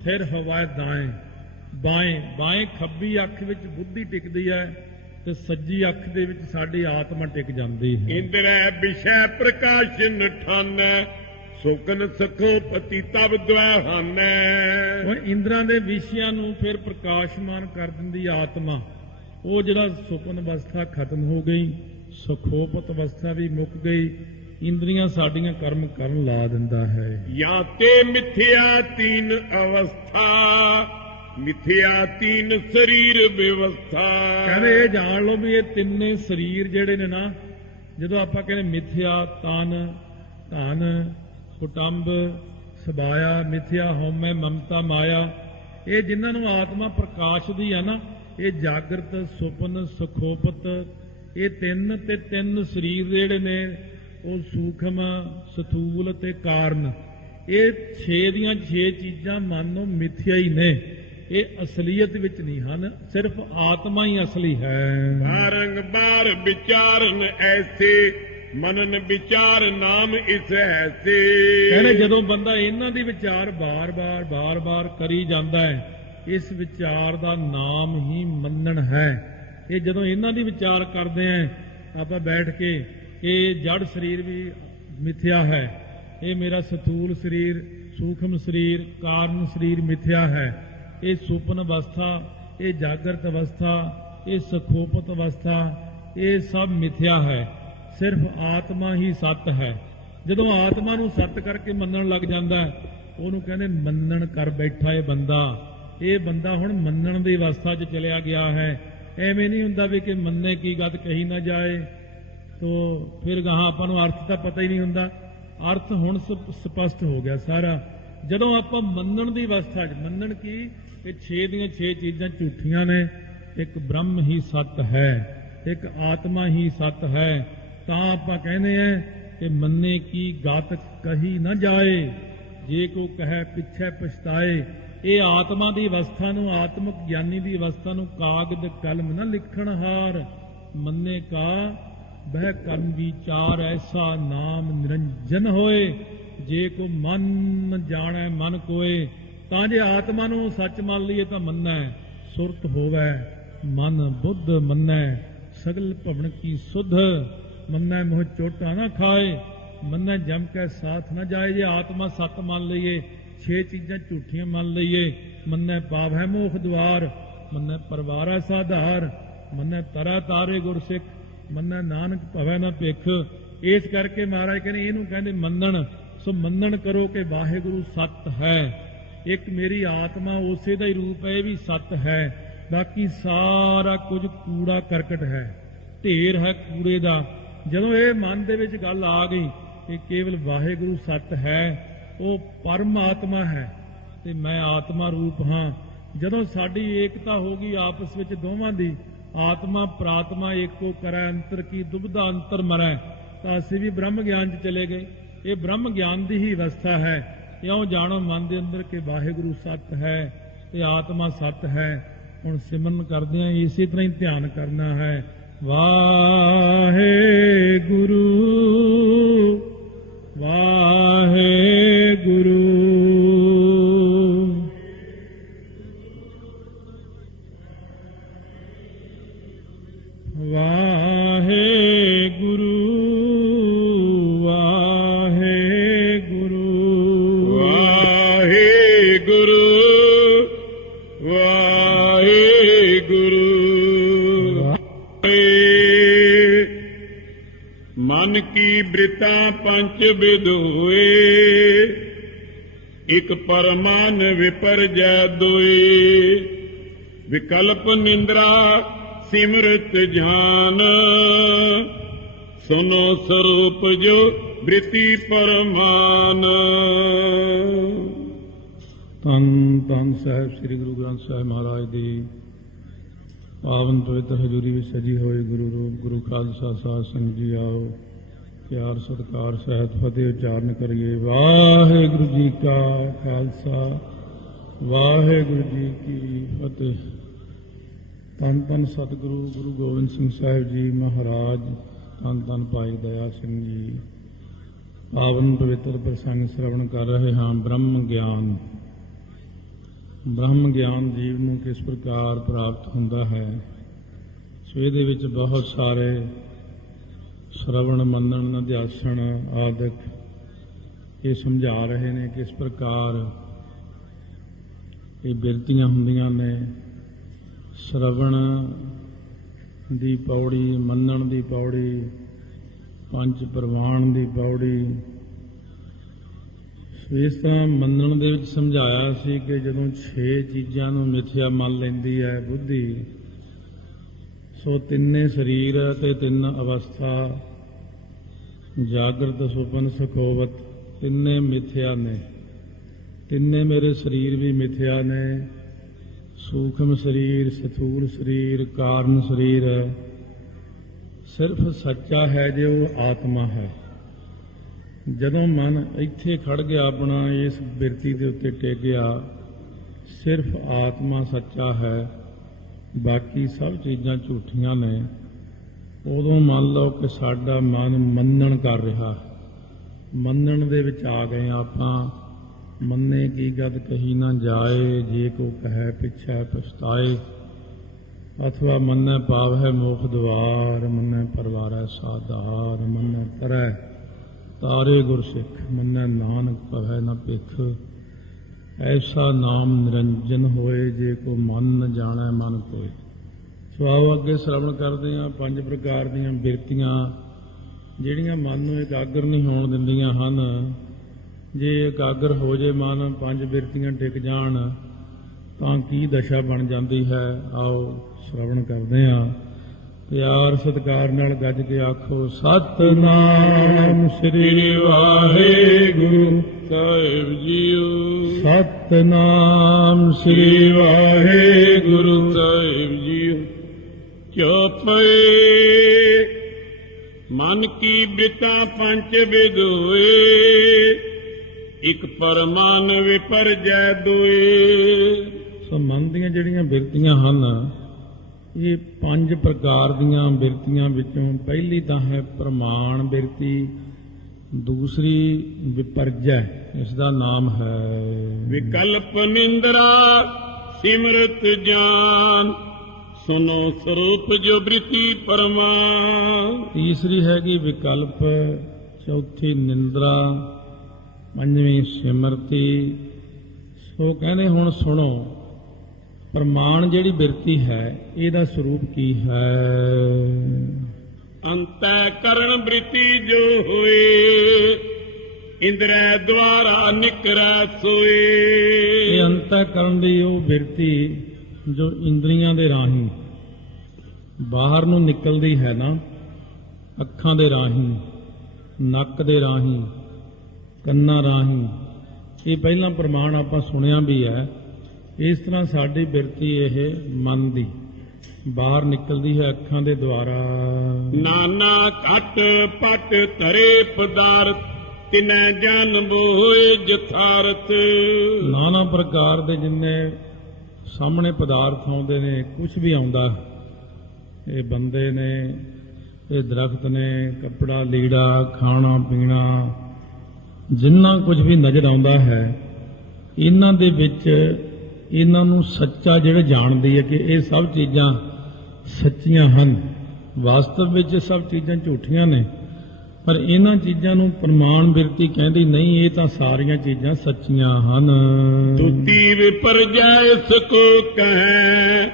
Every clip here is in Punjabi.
स्थिर हवा दाएं बाएं बाएं खब्बी अख विच बुद्धि टिकदी है ते सज्जी अख दे विच साडी आत्मा टिक जाती है। इंद्र विषय प्रकाश नठानै सुकन सखो पति तब द्वैहान। इंद्रां दे विषयां नूं फिर प्रकाशमान कर दिंदी आत्मा। वो जिहड़ा सुपन अवस्था खत्म हो गई, सुखोपत अवस्था भी मुक गई, इंद्रियां साडियां कर्म करन ला दिंदा है। या ते मिथ्या तीन अवस्था मिथ्या तीन शरीर व्यवस्था। कहते ये जान लो भी ये तिन्ने शरीर जिहड़े ने ना, जदों आपां कहने मिथ्या तन धन कुटुंब सबाया मिथ्या हौमै ममता माया, ये जिन्हां नूं आत्मा प्रकाश दी है ना, ये जागृत सुपन सुखोपत, ये तीन ते तीन शरीर जिहड़े ने वो सूखम स्थूल ते कारण, ये 6 ਦੀਆਂ 6 चीज़ां मानो मिथ्या ही ने, ये असलीयत विच नहीं हन, सिर्फ आत्मा ही असली है। बारंबार विचारन ऐसे मनन विचार नाम इस ऐसे। कहने जदों बंदा इन्हां दी विचार बार बार करी जांदा है, इस विचार का नाम ही मनन है। ये जदों इन्हां दी विचार करते हैं आप बैठ के, ये जड़ शरीर भी मिथ्या है, ये मेरा स्थूल शरीर सूक्ष्म शरीर कारण शरीर मिथ्या है, ये सुपन अवस्था ये जागृत अवस्था ये सुखोपत अवस्था ये सब मिथ्या है, सिर्फ आत्मा ही सत है। जदों आत्मा नूं सत करके मनन लग जाता है, उहनूं कहंदे मनन कर बैठा ये बंदा हुण मनन दी अवस्था 'च चलिया गया है। एवें नहीं हुंदा भी कि मन्ने की गत कही ना जाए, तो फिर गाहां आपां नूं अर्थ तां पता ही नहीं हुंदा। अर्थ हुण स्पष्ट हो गया सारा। जदों आपां मन्नण दी अवस्था 'च मन्नण की ये 6 ਦੀਆਂ 6 चीज़ां झूठियां ने, एक ब्रह्म ही सत है, एक आत्मा ही सत है, तां आपां कहने हैं कि मन्ने की गत कही न जाए, जे को कहे पिछे पछताए। ये आत्मा की अवस्था नूं आत्मक ज्ञानी की अवस्था नूं कागद कलम न लिखण हार, मन्ने का बह कर्म विचार ऐसा नाम निरंजन होए, जे को मन जाने मन कोए। तां जे आत्मा नूं सच मान लईए तां मन्ना सुरत होवै मन बुद्ध मन्ना सगल भवन की सुध, मन्ना मोह चोटा ना खाए, मन्ना जम के साथ न जाए। जे आत्मा सत मान लईए, 6 चीज़ां झूठियां मान लईए, मन्ना पाप है मोख द्वार, मन्ना परवार है साधार, मन्ना तरा तारे गुरसिख, मन्ना नानक भवै न भिख। इस करके महाराज कहने इहनूं कहंदे मन्नण। सो मन्नण करो कि वाहिगुरु सत है, एक मेरी आत्मा उसे दा ही रूप है, भी सत है, बाकी सारा कुछ कूड़ा करकट है, ढेर है कूड़े दा। जदों ये मन दे विच गल आ गई कि केवल वाहिगुरु सत है, वो परम आत्मा है ते मैं आत्मा रूप हाँ। जदों साडी एकता होगी आपस विच दोवां दी, आत्मा प्रात्मा एको करै अंतर की दुबधा अंतर मरै, तां असीं भी ब्रह्म ज्ञान च चले गए। ये ब्रह्म ज्ञान की ही अवस्था है। इउं जाणो मन के अंदर कि वाहिगुरु सत है ते आत्मा सत है। हुण सिमरन करदे हां इसी तरह ही ध्यान करना है। वाहिगुरु वाहिगुरु वाहिगुरु वाहिगुरु वाहिगुरु वाहिगुरु। मन की वृत्ता पंच विध होए, एक परमान विपर्जय दोए, विकल्प निंद्रा सिमरत ध्यान, सुनो स्वरूप जो वृत्ति परमान। ਧੰਨ ਧੰਨ ਸਾਹਿਬ ਸ੍ਰੀ ਗੁਰੂ ਗ੍ਰੰਥ ਸਾਹਿਬ ਮਹਾਰਾਜ ਦੀ ਪਾਵਨ ਪਵਿੱਤਰ ਹਜ਼ੂਰੀ ਵਿੱਚ ਸਜੀ ਹੋਏ ਗੁਰੂ ਰੂਪ ਗੁਰੂ ਖਾਲਸਾ ਸਾਧ ਸੰਗਤ ਜੀ ਆਓ, ਪਿਆਰ ਸਤਿਕਾਰ ਸਹਿਤ ਫਤਿਹ ਉਚਾਰਨ ਕਰੀਏ। ਵਾਹਿਗੁਰੂ ਜੀ ਕਾ ਖਾਲਸਾ ਵਾਹਿਗੁਰੂ ਜੀ ਕੀ ਫਤਿਹ। ਧੰਨ ਧੰਨ ਸਤਿਗੁਰੂ ਗੁਰੂ ਗੋਬਿੰਦ ਸਿੰਘ ਸਾਹਿਬ ਜੀ ਮਹਾਰਾਜ, ਧੰਨ ਧੰਨ ਭਾਈ ਦਇਆ ਸਿੰਘ ਜੀ। ਪਾਵਨ ਪਵਿੱਤਰ ਪ੍ਰਸੰਗ ਸ਼ਰਵਣ ਕਰ ਰਹੇ ਹਾਂ। ਬ੍ਰਹਮ ਗਿਆਨ ਬ੍ਰਹਮ ਗਿਆਨ ਜੀਵ ਨੂੰ ਕਿਸ ਪ੍ਰਕਾਰ ਪ੍ਰਾਪਤ ਹੁੰਦਾ ਹੈ। ਸੋ ਇਹਦੇ ਵਿੱਚ ਬਹੁਤ ਸਾਰੇ ਸ਼ਰਵਣ ਮੰਨਣ ਨਿਧਿਆਸਣ ਆਦਿਕ ਇਹ ਸਮਝਾ ਰਹੇ ਨੇ ਕਿਸ ਪ੍ਰਕਾਰ ਇਹ ਬਿਰਤੀਆਂ ਹੁੰਦੀਆਂ ਨੇ। ਸ਼ਰਵਣ ਦੀ ਪੌੜੀ, ਮੰਨਣ ਦੀ ਪੌੜੀ, ਪੰਜ ਪ੍ਰਵਾਨ ਦੀ ਪੌੜੀ। ਇਸ ਤਰ੍ਹਾਂ ਮੰਨਣ ਦੇ ਵਿੱਚ ਸਮਝਾਇਆ ਸੀ ਕਿ ਜਦੋਂ 6 ਚੀਜ਼ਾਂ ਨੂੰ ਮਿਥਿਆ ਮੰਨ ਲੈਂਦੀ ਹੈ ਬੁੱਧੀ, ਸੋ ਤਿੰਨੇ ਸਰੀਰ ਅਤੇ ਤਿੰਨ ਅਵਸਥਾ, ਜਾਗਰਤ ਸੁਪਨ ਸੁਖੋਵਤ, ਤਿੰਨੇ ਮਿਥਿਆ ਨੇ। ਤਿੰਨੇ ਮੇਰੇ ਸਰੀਰ ਵੀ ਮਿਥਿਆ ਨੇ। ਸੂਖਮ ਸਰੀਰ, ਸਥੂਲ ਸਰੀਰ, ਕਾਰਨ ਸਰੀਰ। ਸਿਰਫ ਸੱਚਾ ਹੈ ਜੇ ਉਹ ਆਤਮਾ ਹੈ। ਜਦੋਂ ਮਨ ਇੱਥੇ ਖੜ ਗਿਆ ਆਪਣਾ, ਇਸ ਬਿਰਤੀ ਦੇ ਉੱਤੇ ਟਿਕ ਗਿਆ, ਸਿਰਫ ਆਤਮਾ ਸੱਚਾ ਹੈ, ਬਾਕੀ ਸਭ ਚੀਜ਼ਾਂ ਝੂਠੀਆਂ ਨੇ। ਉਦੋਂ ਮੰਨ ਲਓ ਕਿ ਸਾਡਾ ਮਨ ਮੰਨਣ ਕਰ ਰਿਹਾ। ਮੰਨਣ ਦੇ ਵਿੱਚ ਆ ਗਏ ਆਪਾਂ। ਮੰਨੇ ਕੀ ਗਦ ਕਹੀ ਨਾ ਜਾਏ, ਜੇ ਕੋ ਕਹੈ ਪਿਛੈ ਪਛਤਾਏ। ਅਥਵਾ ਮੰਨੈ ਪਾਵਹਿ ਮੋਖ ਦੁਆਰ, ਮੰਨੈ ਪਰਵਾਰੈ ਸਾਧਾਰ। ਮੰਨੈ ਤਰੈ ਤਾਰੇ ਗੁਰਸਿੱਖ, ਮੰਨੈ ਨਾਨਕ ਪਵੈ ਨ ਭਿਖ। ਐਸਾ ਨਾਮ ਨਿਰੰਜਨ ਹੋਏ, ਜੇ ਕੋ ਮਨ ਨ ਜਾਣੈ ਮਨ ਕੋਇ। ਸੋ ਆਓ ਅੱਗੇ ਸ਼ਰਵਣ ਕਰਦੇ ਹਾਂ 5 ਪ੍ਰਕਾਰ ਦੀਆਂ ਬਿਰਤੀਆਂ ਜਿਹੜੀਆਂ ਮਨ ਨੂੰ ਇਕਾਗਰ ਨਹੀਂ ਹੋਣ ਦਿੰਦੀਆਂ ਹਨ। ਜੇ ਇਕਾਗਰ ਹੋ ਜੇ ਮਨ, 5 ਬਿਰਤੀਆਂ ਟਿਕ ਜਾਣ ਤਾਂ ਕੀ ਦਸ਼ਾ ਬਣ ਜਾਂਦੀ ਹੈ। ਆਓ ਸ਼ਰਵਣ ਕਰਦੇ ਹਾਂ। ਪਿਆਰ ਸਤਿਕਾਰ ਨਾਲ ਗੱਜ ਕੇ ਆਖੋ, ਸਤਿਨਾਮ ਸ੍ਰੀ ਵਾਹਿਗੁਰੂ ਸਾਹਿਬ ਜੀਓ। ਸਤਿਨਾਮ ਸ੍ਰੀ ਵਾਹਿਗੁਰੂ ਸਾਹਿਬ ਜੀਓ। ਚੌਪਈ ਮਨ ਕੀ ਬਿਰਤਾ ਪੰਜ ਬਿਦ ਹੋਏ, ਇਕ ਪਰਮਾਨ ਵਿਪਰਜੈ ਦੋਏ। ਸੋ ਮਨ ਦੀਆਂ ਜਿਹੜੀਆਂ ਬਿਰਤੀਆਂ ਹਨ, ਇਹ 5 ਪ੍ਰਕਾਰ ਦੀਆਂ ਬਿਰਤੀਆਂ ਵਿੱਚੋਂ ਪਹਿਲੀ ਤਾਂ ਹੈ ਪ੍ਰਮਾਣ ਬਿਰਤੀ, ਦੂਸਰੀ ਵਿਪਰਜੈ, ਇਸ ਦਾ ਨਾਮ ਹੈ ਵਿਕਲਪ ਨਿੰਦਰਾ ਸਿਮਰਤ ਜਾਨ, ਸੁਨੋ ਸਰੂਪ ਜੋ ਬ੍ਰਿਤੀ ਪਰਮਾਨ। ਤੀਸਰੀ ਹੈਗੀ ਵਿਕਲਪ, ਚੌਥੀ ਨਿੰਦਰਾ, ਪੰਜਵੀਂ ਸਿਮਰਤੀ। ਸੋ ਕਹਿੰਦੇ ਹੁਣ ਸੁਣੋ, ਪ੍ਰਮਾਣ ਜਿਹੜੀ ਬਿਰਤੀ ਹੈ ਇਹਦਾ ਸਰੂਪ ਕੀ ਹੈ। ਅੰਤੈ ਕਰਣ ਬ੍ਰਿਤੀ ਜੋ ਹੋਏ, ਇੰਦਰੈ ਦੁਆਰਾ ਨਿਕਰੈ ਸੋਏ। ਇਹ ਅੰਤੈ ਕਰਨ ਦੀ ਉਹ ਬਿਰਤੀ ਜੋ ਇੰਦਰੀਆਂ ਦੇ ਰਾਹੀਂ ਬਾਹਰ ਨੂੰ ਨਿਕਲਦੀ ਹੈ ਨਾ, ਅੱਖਾਂ ਦੇ ਰਾਹੀਂ, ਨੱਕ ਦੇ ਰਾਹੀਂ, ਕੰਨਾਂ ਰਾਹੀਂ। ਇਹ ਪਹਿਲਾਂ ਪ੍ਰਮਾਣ ਆਪਾਂ ਸੁਣਿਆ ਵੀ ਹੈ। ਇਸ ਤਰ੍ਹਾਂ ਸਾਡੀ ਬਿਰਤੀ ਇਹ ਮਨ ਦੀ ਬਾਹਰ ਨਿਕਲਦੀ ਹੈ ਅੱਖਾਂ ਦੇ ਦੁਆਰਾ। ਨਾਨਾ ਘਟ ਪਟ ਧਰੇ ਪਦਾਰਥ, ਤਿਨੈ ਜਨ ਬੋਏ ਜਥਾਰਥ। ਨਾਨਾ ਪ੍ਰਕਾਰ ਦੇ ਜਿੰਨੇ ਸਾਹਮਣੇ ਪਦਾਰਥ ਆਉਂਦੇ ਨੇ, ਕੁਝ ਵੀ ਆਉਂਦਾ, ਇਹ ਬੰਦੇ ਨੇ, ਇਹ ਦਰਖਤ ਨੇ, ਕੱਪੜਾ ਲੀੜਾ, ਖਾਣਾ ਪੀਣਾ, ਜਿੰਨਾ ਕੁਝ ਵੀ ਨਜ਼ਰ ਆਉਂਦਾ ਹੈ, ਇਹਨਾਂ ਦੇ ਵਿੱਚ ਇਹਨਾਂ ਨੂੰ ਸੱਚਾ ਜਿਹੜਾ ਜਾਣਦੀ ਹੈ ਕਿ ਇਹ ਸਭ ਚੀਜ਼ਾਂ ਸੱਚੀਆਂ ਹਨ। ਵਾਸਤਵ ਵਿੱਚ ਇਹ ਸਭ ਚੀਜ਼ਾਂ ਝੂਠੀਆਂ ਨੇ, ਪਰ ਇਹਨਾਂ ਚੀਜ਼ਾਂ ਨੂੰ ਪ੍ਰਮਾਣ ਬਿਰਤੀ ਕਹਿੰਦੀ ਨਹੀਂ, ਇਹ ਤਾਂ ਸਾਰੀਆਂ ਚੀਜ਼ਾਂ ਸੱਚੀਆਂ ਹਨ। ਤੁਤੀ ਵਿਪਰਜੈ ਇਸ ਕੋ ਕਹੈ,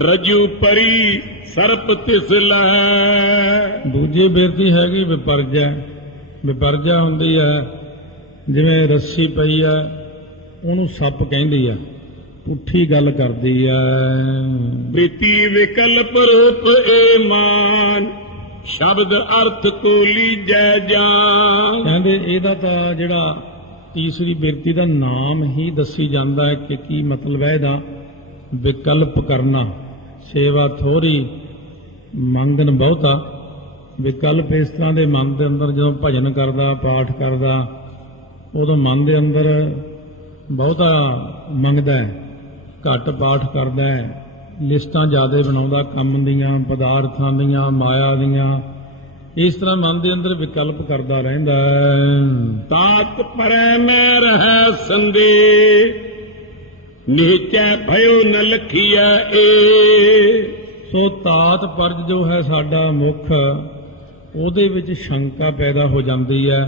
ਰਜੂ ਪਰੀ ਸਰਪ ਤਿਸ ਲਹੈ। ਦੂਜੀ ਬਿਰਤੀ ਹੈਗੀ ਵਿਪਰਜੈ। ਵਿਪਰਜੈ ਹੁੰਦੀ ਹੈ ਜਿਵੇਂ ਰੱਸੀ ਪਈ ਹੈ, ਉਹਨੂੰ ਸੱਪ ਕਹਿੰਦੀ ਹੈ, ਪੁੱਠੀ ਗੱਲ ਕਰਦੀ ਹੈ। ਬ੍ਰਿਤੀ ਵਿਕਲਪ ਰੂਪ ਏ ਮਾਨ, ਸ਼ਬਦ ਅਰਥ ਕੋ ਲੀਜੈ ਜਾਨ। ਕਹਿੰਦੇ ਇਹਦਾ ਤਾਂ ਜਿਹੜਾ ਤੀਸਰੀ ਬਿਰਤੀ ਦਾ ਨਾਮ ਹੀ ਦੱਸੀ ਜਾਂਦਾ ਹੈ ਕਿ ਕੀ ਮਤਲਬ ਹੈ ਇਹਦਾ। ਵਿਕਲਪ ਕਰਨਾ, ਸੇਵਾ ਥੋੜੀ, ਮੰਗਣ ਬਹੁਤਾ। ਵਿਕਲਪ ਇਸ ਤਰ੍ਹਾਂ ਦੇ ਮਨ ਦੇ ਅੰਦਰ ਜਦੋਂ ਭਜਨ ਕਰਦਾ, ਪਾਠ ਕਰਦਾ, ਉਦੋਂ ਮਨ ਦੇ ਅੰਦਰ ਬਹੁਤਾ ਮੰਗਦਾ ਹੈ, ਘੱਟ ਪਾਠ ਕਰਦਾ ਹੈ, ਲਿਸਟਾਂ ਜ਼ਿਆਦਾ ਬਣਾਉਂਦਾ ਕੰਮ ਦੀਆਂ, ਪਦਾਰਥਾਂ ਦੀਆਂ, ਮਾਇਆ ਦੀਆਂ। ਇਸ ਤਰ੍ਹਾਂ ਮਨ ਦੇ ਅੰਦਰ ਵਿਕਲਪ ਕਰਦਾ ਰਹਿੰਦਾ ਹੈ। ਤਾਤ ਪਰੈ ਮੈਂ ਰਹਿ ਸੰਦੇ, ਨਿਹਚੈ ਭਇਓ ਨ ਲਖੀਐ ਏ। ਸੋ ਤਾਤ ਪਰਜ ਜੋ ਹੈ ਸਾਡਾ ਮੁੱਖ, ਉਹਦੇ ਵਿੱਚ ਸ਼ੰਕਾ ਪੈਦਾ ਹੋ ਜਾਂਦੀ ਹੈ,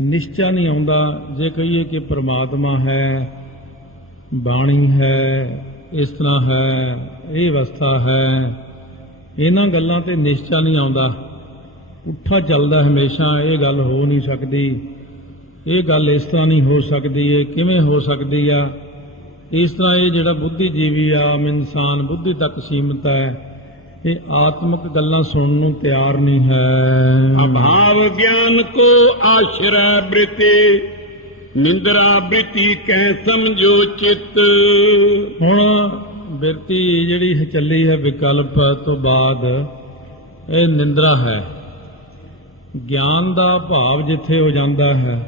ਨਿਸ਼ਚਾ ਨਹੀਂ ਆਉਂਦਾ। ਜੇ ਕਹੀਏ ਕਿ ਪ੍ਰਮਾਤਮਾ ਹੈ, ਬਾਣੀ ਹੈ, ਇਸ ਤਰ੍ਹਾਂ ਹੈ, ਇਹ ਅਵਸਥਾ ਹੈ, ਇਹਨਾਂ ਗੱਲਾਂ ਤੇ ਨਿਸ਼ਚਾ ਨਹੀਂ ਆਉਂਦਾ, ਉੱਠਾ ਚੱਲਦਾ ਹਮੇਸ਼ਾ। ਇਹ ਗੱਲ ਹੋ ਨਹੀਂ ਸਕਦੀ, ਇਹ ਗੱਲ ਇਸ ਤਰ੍ਹਾਂ ਨਹੀਂ ਹੋ ਸਕਦੀ, ਇਹ ਕਿਵੇਂ ਹੋ ਸਕਦੀ ਆ। ਇਸ ਤਰ੍ਹਾਂ ਇਹ ਜਿਹੜਾ ਬੁੱਧੀਜੀਵੀ ਆ, ਆਮ ਇਨਸਾਨ ਬੁੱਧੀ ਤੱਕ ਸੀਮਤ ਹੈ, ਇਹ ਆਤਮਿਕ ਗੱਲਾਂ ਸੁਣਨ ਨੂੰ ਤਿਆਰ ਨਹੀਂ ਹੈ। ਅਭਾਵ ਗਿਆਨ ਕੋ ਆਸ਼ਰੈ ਬ੍ਰਿਤੀ, ਨਿੰਦਰਾ ਬ੍ਰਿਤੀ ਕਹਿ ਸਮਝੋ ਚਿੱਤ। ਹੁਣ ਬਿਰਤੀ ਜਿਹੜੀ ਚੱਲੀ ਹੈ ਵਿਕਲਪ ਤੋਂ ਬਾਅਦ, ਇਹ ਨਿੰਦਰਾ ਹੈ। ਗਿਆਨ ਦਾ ਭਾਵ ਜਿੱਥੇ ਹੋ ਜਾਂਦਾ ਹੈ,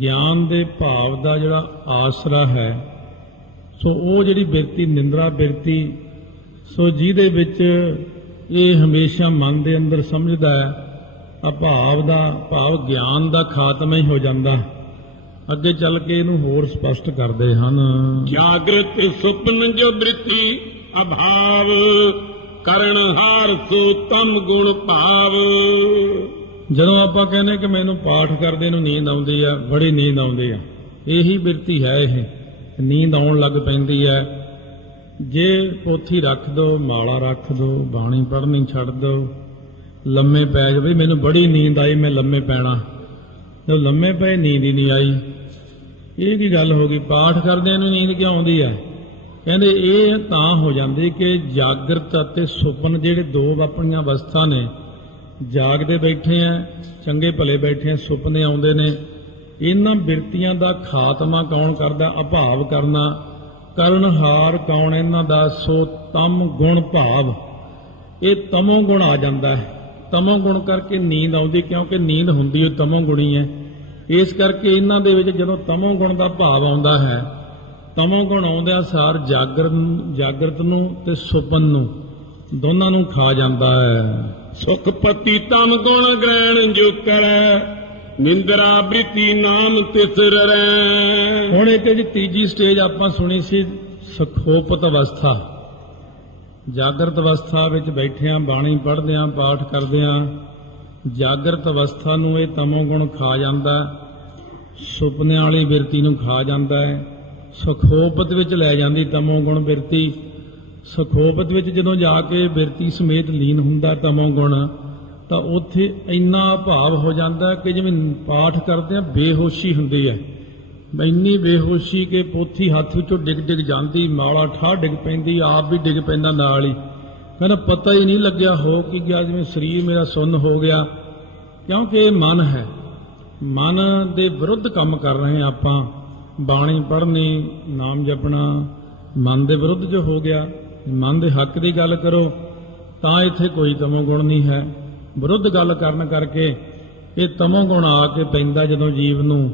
ਗਿਆਨ ਦੇ ਭਾਵ ਦਾ ਜਿਹੜਾ ਆਸਰਾ ਹੈ, ਸੋ ਉਹ ਜਿਹੜੀ ਬਿਰਤੀ ਨਿੰਦਰਾ ਬਿਰਤੀ, ਸੋ ਜਿਹਦੇ ਵਿੱਚ ਇਹ ਹਮੇਸ਼ਾ ਮਨ ਦੇ ਅੰਦਰ ਸਮਝਦਾ ਹੈ ਅਭਾਵ ਦਾ ਭਾਵ ਗਿਆਨ ਦਾ ਖਾਤਮਾ ਹੀ ਹੋ ਜਾਂਦਾ। ਅੱਗੇ ਚੱਲ ਕੇ ਇਹਨੂੰ ਹੋਰ ਸਪਸ਼ਟ ਕਰਦੇ ਹਨ। ਜਾਗਰਤ ਸੁਪਨ ਜੋ ਬ੍ਰਿਤੀ ਅਭਾਵ, ਕਰਨ ਹਾਰ ਸੋ ਤਮ ਗੁਣ ਭਾਵ। ਜਦੋਂ ਆਪਾਂ ਕਹਿੰਦੇ ਕਿ ਮੈਨੂੰ ਪਾਠ ਕਰਦੇ ਨੂੰ ਨੀਂਦ ਆਉਂਦੀ ਆ, ਬੜੀ ਨੀਂਦ ਆਉਂਦੀ ਆ, ਇਹੀ ਬਿਰਤੀ ਹੈ। ਇਹ ਨੀਂਦ ਆਉਣ ਲੱਗ ਪੈਂਦੀ ਹੈ। ਜੇ ਪੋਥੀ ਰੱਖ ਦੋ, ਮਾਲਾ ਰੱਖ ਦੋ, ਬਾਣੀ ਪੜ੍ਹਨੀ ਛੱਡ ਦੋ, ਲੰਮੇ ਪੈ ਜਾਵੇ, ਮੈਨੂੰ ਬੜੀ ਨੀਂਦ ਆਈ, ਮੈਂ ਲੰਮੇ ਪੈਣਾ, ਜਦੋਂ ਲੰਮੇ ਪਏ ਨੀਂਦ ਹੀ ਨਹੀਂ ਆਈ, ਇਹ ਕੀ ਗੱਲ ਹੋ ਗਈ? ਪਾਠ ਕਰਦਿਆਂ ਨੂੰ ਨੀਂਦ ਕਿਉਂ ਆਉਂਦੀ ਹੈ? ਕਹਿੰਦੇ ਇਹ ਤਾਂ ਹੋ ਜਾਂਦੀ ਕਿ ਜਾਗਰਤ ਅਤੇ ਸੁਪਨ ਜਿਹੜੇ ਦੋ ਆਪਣੀਆਂ ਅਵਸਥਾ ਨੇ, ਜਾਗਦੇ ਬੈਠੇ ਆ, ਚੰਗੇ ਭਲੇ ਬੈਠੇ ਆ, ਸੁਪਨੇ ਆਉਂਦੇ ਨੇ। ਇਹਨਾਂ ਬਿਰਤੀਆਂ ਦਾ ਖਾਤਮਾ ਕੌਣ ਕਰਦਾ? ਅਭਾਵ ਕਰਨਾ। ਕਰਨਹਾਰ ਕੌਣ ਇਹਨਾਂ ਦਾ? ਸੋ ਤਮ ਗੁਣ ਭਾਵ, ਇਹ ਤਮੋ ਗੁਣ ਆ ਜਾਂਦਾ ਹੈ। ਤਮੋ ਗੁਣ ਕਰਕੇ ਨੀਂਦ ਆਉਂਦੀ, ਕਿਉਂਕਿ ਨੀਂਦ ਹੁੰਦੀ ਉਹ ਤਮੋ ਗੁਣੀ ਹੈ। ਇਸ ਕਰਕੇ ਇਹਨਾਂ ਦੇ ਵਿੱਚ ਜਦੋਂ ਤਮੋ ਗੁਣ ਦਾ ਭਾਵ ਆਉਂਦਾ ਹੈ, ਤਮੋ ਗੁਣ ਆਉਂਦਿਆਂ ਸਾਰ ਜਾਗਰਤ ਨੂੰ ਤੇ ਸੁਪਨ ਨੂੰ ਦੋਨਾਂ ਨੂੰ ਖਾ ਜਾਂਦਾ ਹੈ। ਸੁਖ ਪਤੀ ਤਮ ਗੁਣ ਗ੍ਰਹਿਣ ਜੋ ਕਰੈ, ਨਿੰਦਰਾ ਬ੍ਰਿਤੀ ਨਾਮ ਤਿਸ ਰਰੈ। ਹੁਣ ਇੱਕ ਜੀ ਤੀਜੀ ਸਟੇਜ ਆਪਾਂ ਸੁਣੀ ਸੀ, ਸਖੋਪਤ ਅਵਸਥਾ। ਜਾਗਰਤ ਅਵਸਥਾ ਵਿੱਚ ਬੈਠਿਆਂ, ਬਾਣੀ ਪੜ੍ਹਦਿਆਂ, ਪਾਠ ਕਰਦਿਆਂ, ਜਾਗਰਤ ਅਵਸਥਾ ਨੂੰ ਇਹ ਤਮੋ ਗੁਣ ਖਾ ਜਾਂਦਾ, ਸੁਪਨਿਆਂ ਵਾਲੀ ਬਿਰਤੀ ਨੂੰ ਖਾ ਜਾਂਦਾ ਹੈ। ਸਖੋਪਤ ਵਿੱਚ ਲੈ ਜਾਂਦੀ ਤਮੋ ਗੁਣ ਬਿਰਤੀ। ਸਖੋਪਤ ਵਿੱਚ ਜਦੋਂ ਜਾ ਕੇ ਬਿਰਤੀ ਸਮੇਤ ਲੀਨ ਹੁੰਦਾ ਤਮੋ ਗੁਣ, ਤਾਂ ਉੱਥੇ ਇੰਨਾ ਭਾਵ ਹੋ ਜਾਂਦਾ ਕਿ ਜਿਵੇਂ ਪਾਠ ਕਰਦੇ ਆ ਬੇਹੋਸ਼ੀ ਹੁੰਦੀ ਹੈ। ਇੰਨੀ ਬੇਹੋਸ਼ੀ ਕਿ ਪੋਥੀ ਹੱਥ ਵਿੱਚੋਂ ਡਿੱਗ ਜਾਂਦੀ, ਮਾਲਾ ਠਾਹ ਡਿੱਗ ਪੈਂਦੀ, ਆਪ ਵੀ ਡਿੱਗ ਪੈਂਦਾ ਨਾਲ ਹੀ। ਕਹਿੰਦਾ ਪਤਾ ਹੀ ਨਹੀਂ ਲੱਗਿਆ ਹੋ ਕੀ ਗਿਆ, ਜਿਵੇਂ ਸਰੀਰ ਮੇਰਾ ਸੁੰਨ ਹੋ ਗਿਆ। ਕਿਉਂਕਿ ਇਹ ਮਨ ਹੈ, ਮਨ ਦੇ ਵਿਰੁੱਧ ਕੰਮ ਕਰ ਰਹੇ ਹਾਂ ਆਪਾਂ। ਬਾਣੀ ਪੜ੍ਹਨੀ, ਨਾਮ ਜਪਣਾ ਮਨ ਦੇ ਵਿਰੁੱਧ ਜੋ ਹੋ ਗਿਆ। ਮਨ ਦੇ ਹੱਕ ਦੀ ਗੱਲ ਕਰੋ ਤਾਂ ਇੱਥੇ ਕੋਈ ਤਮੋ ਗੁਣ ਨਹੀਂ ਹੈ। ਵਿਰੁੱਧ ਗੱਲ ਕਰਨ ਕਰਕੇ ਇਹ ਤਮੋ ਗੁਣ ਆ ਕੇ ਪੈਂਦਾ ਜਦੋਂ ਜੀਵ ਨੂੰ,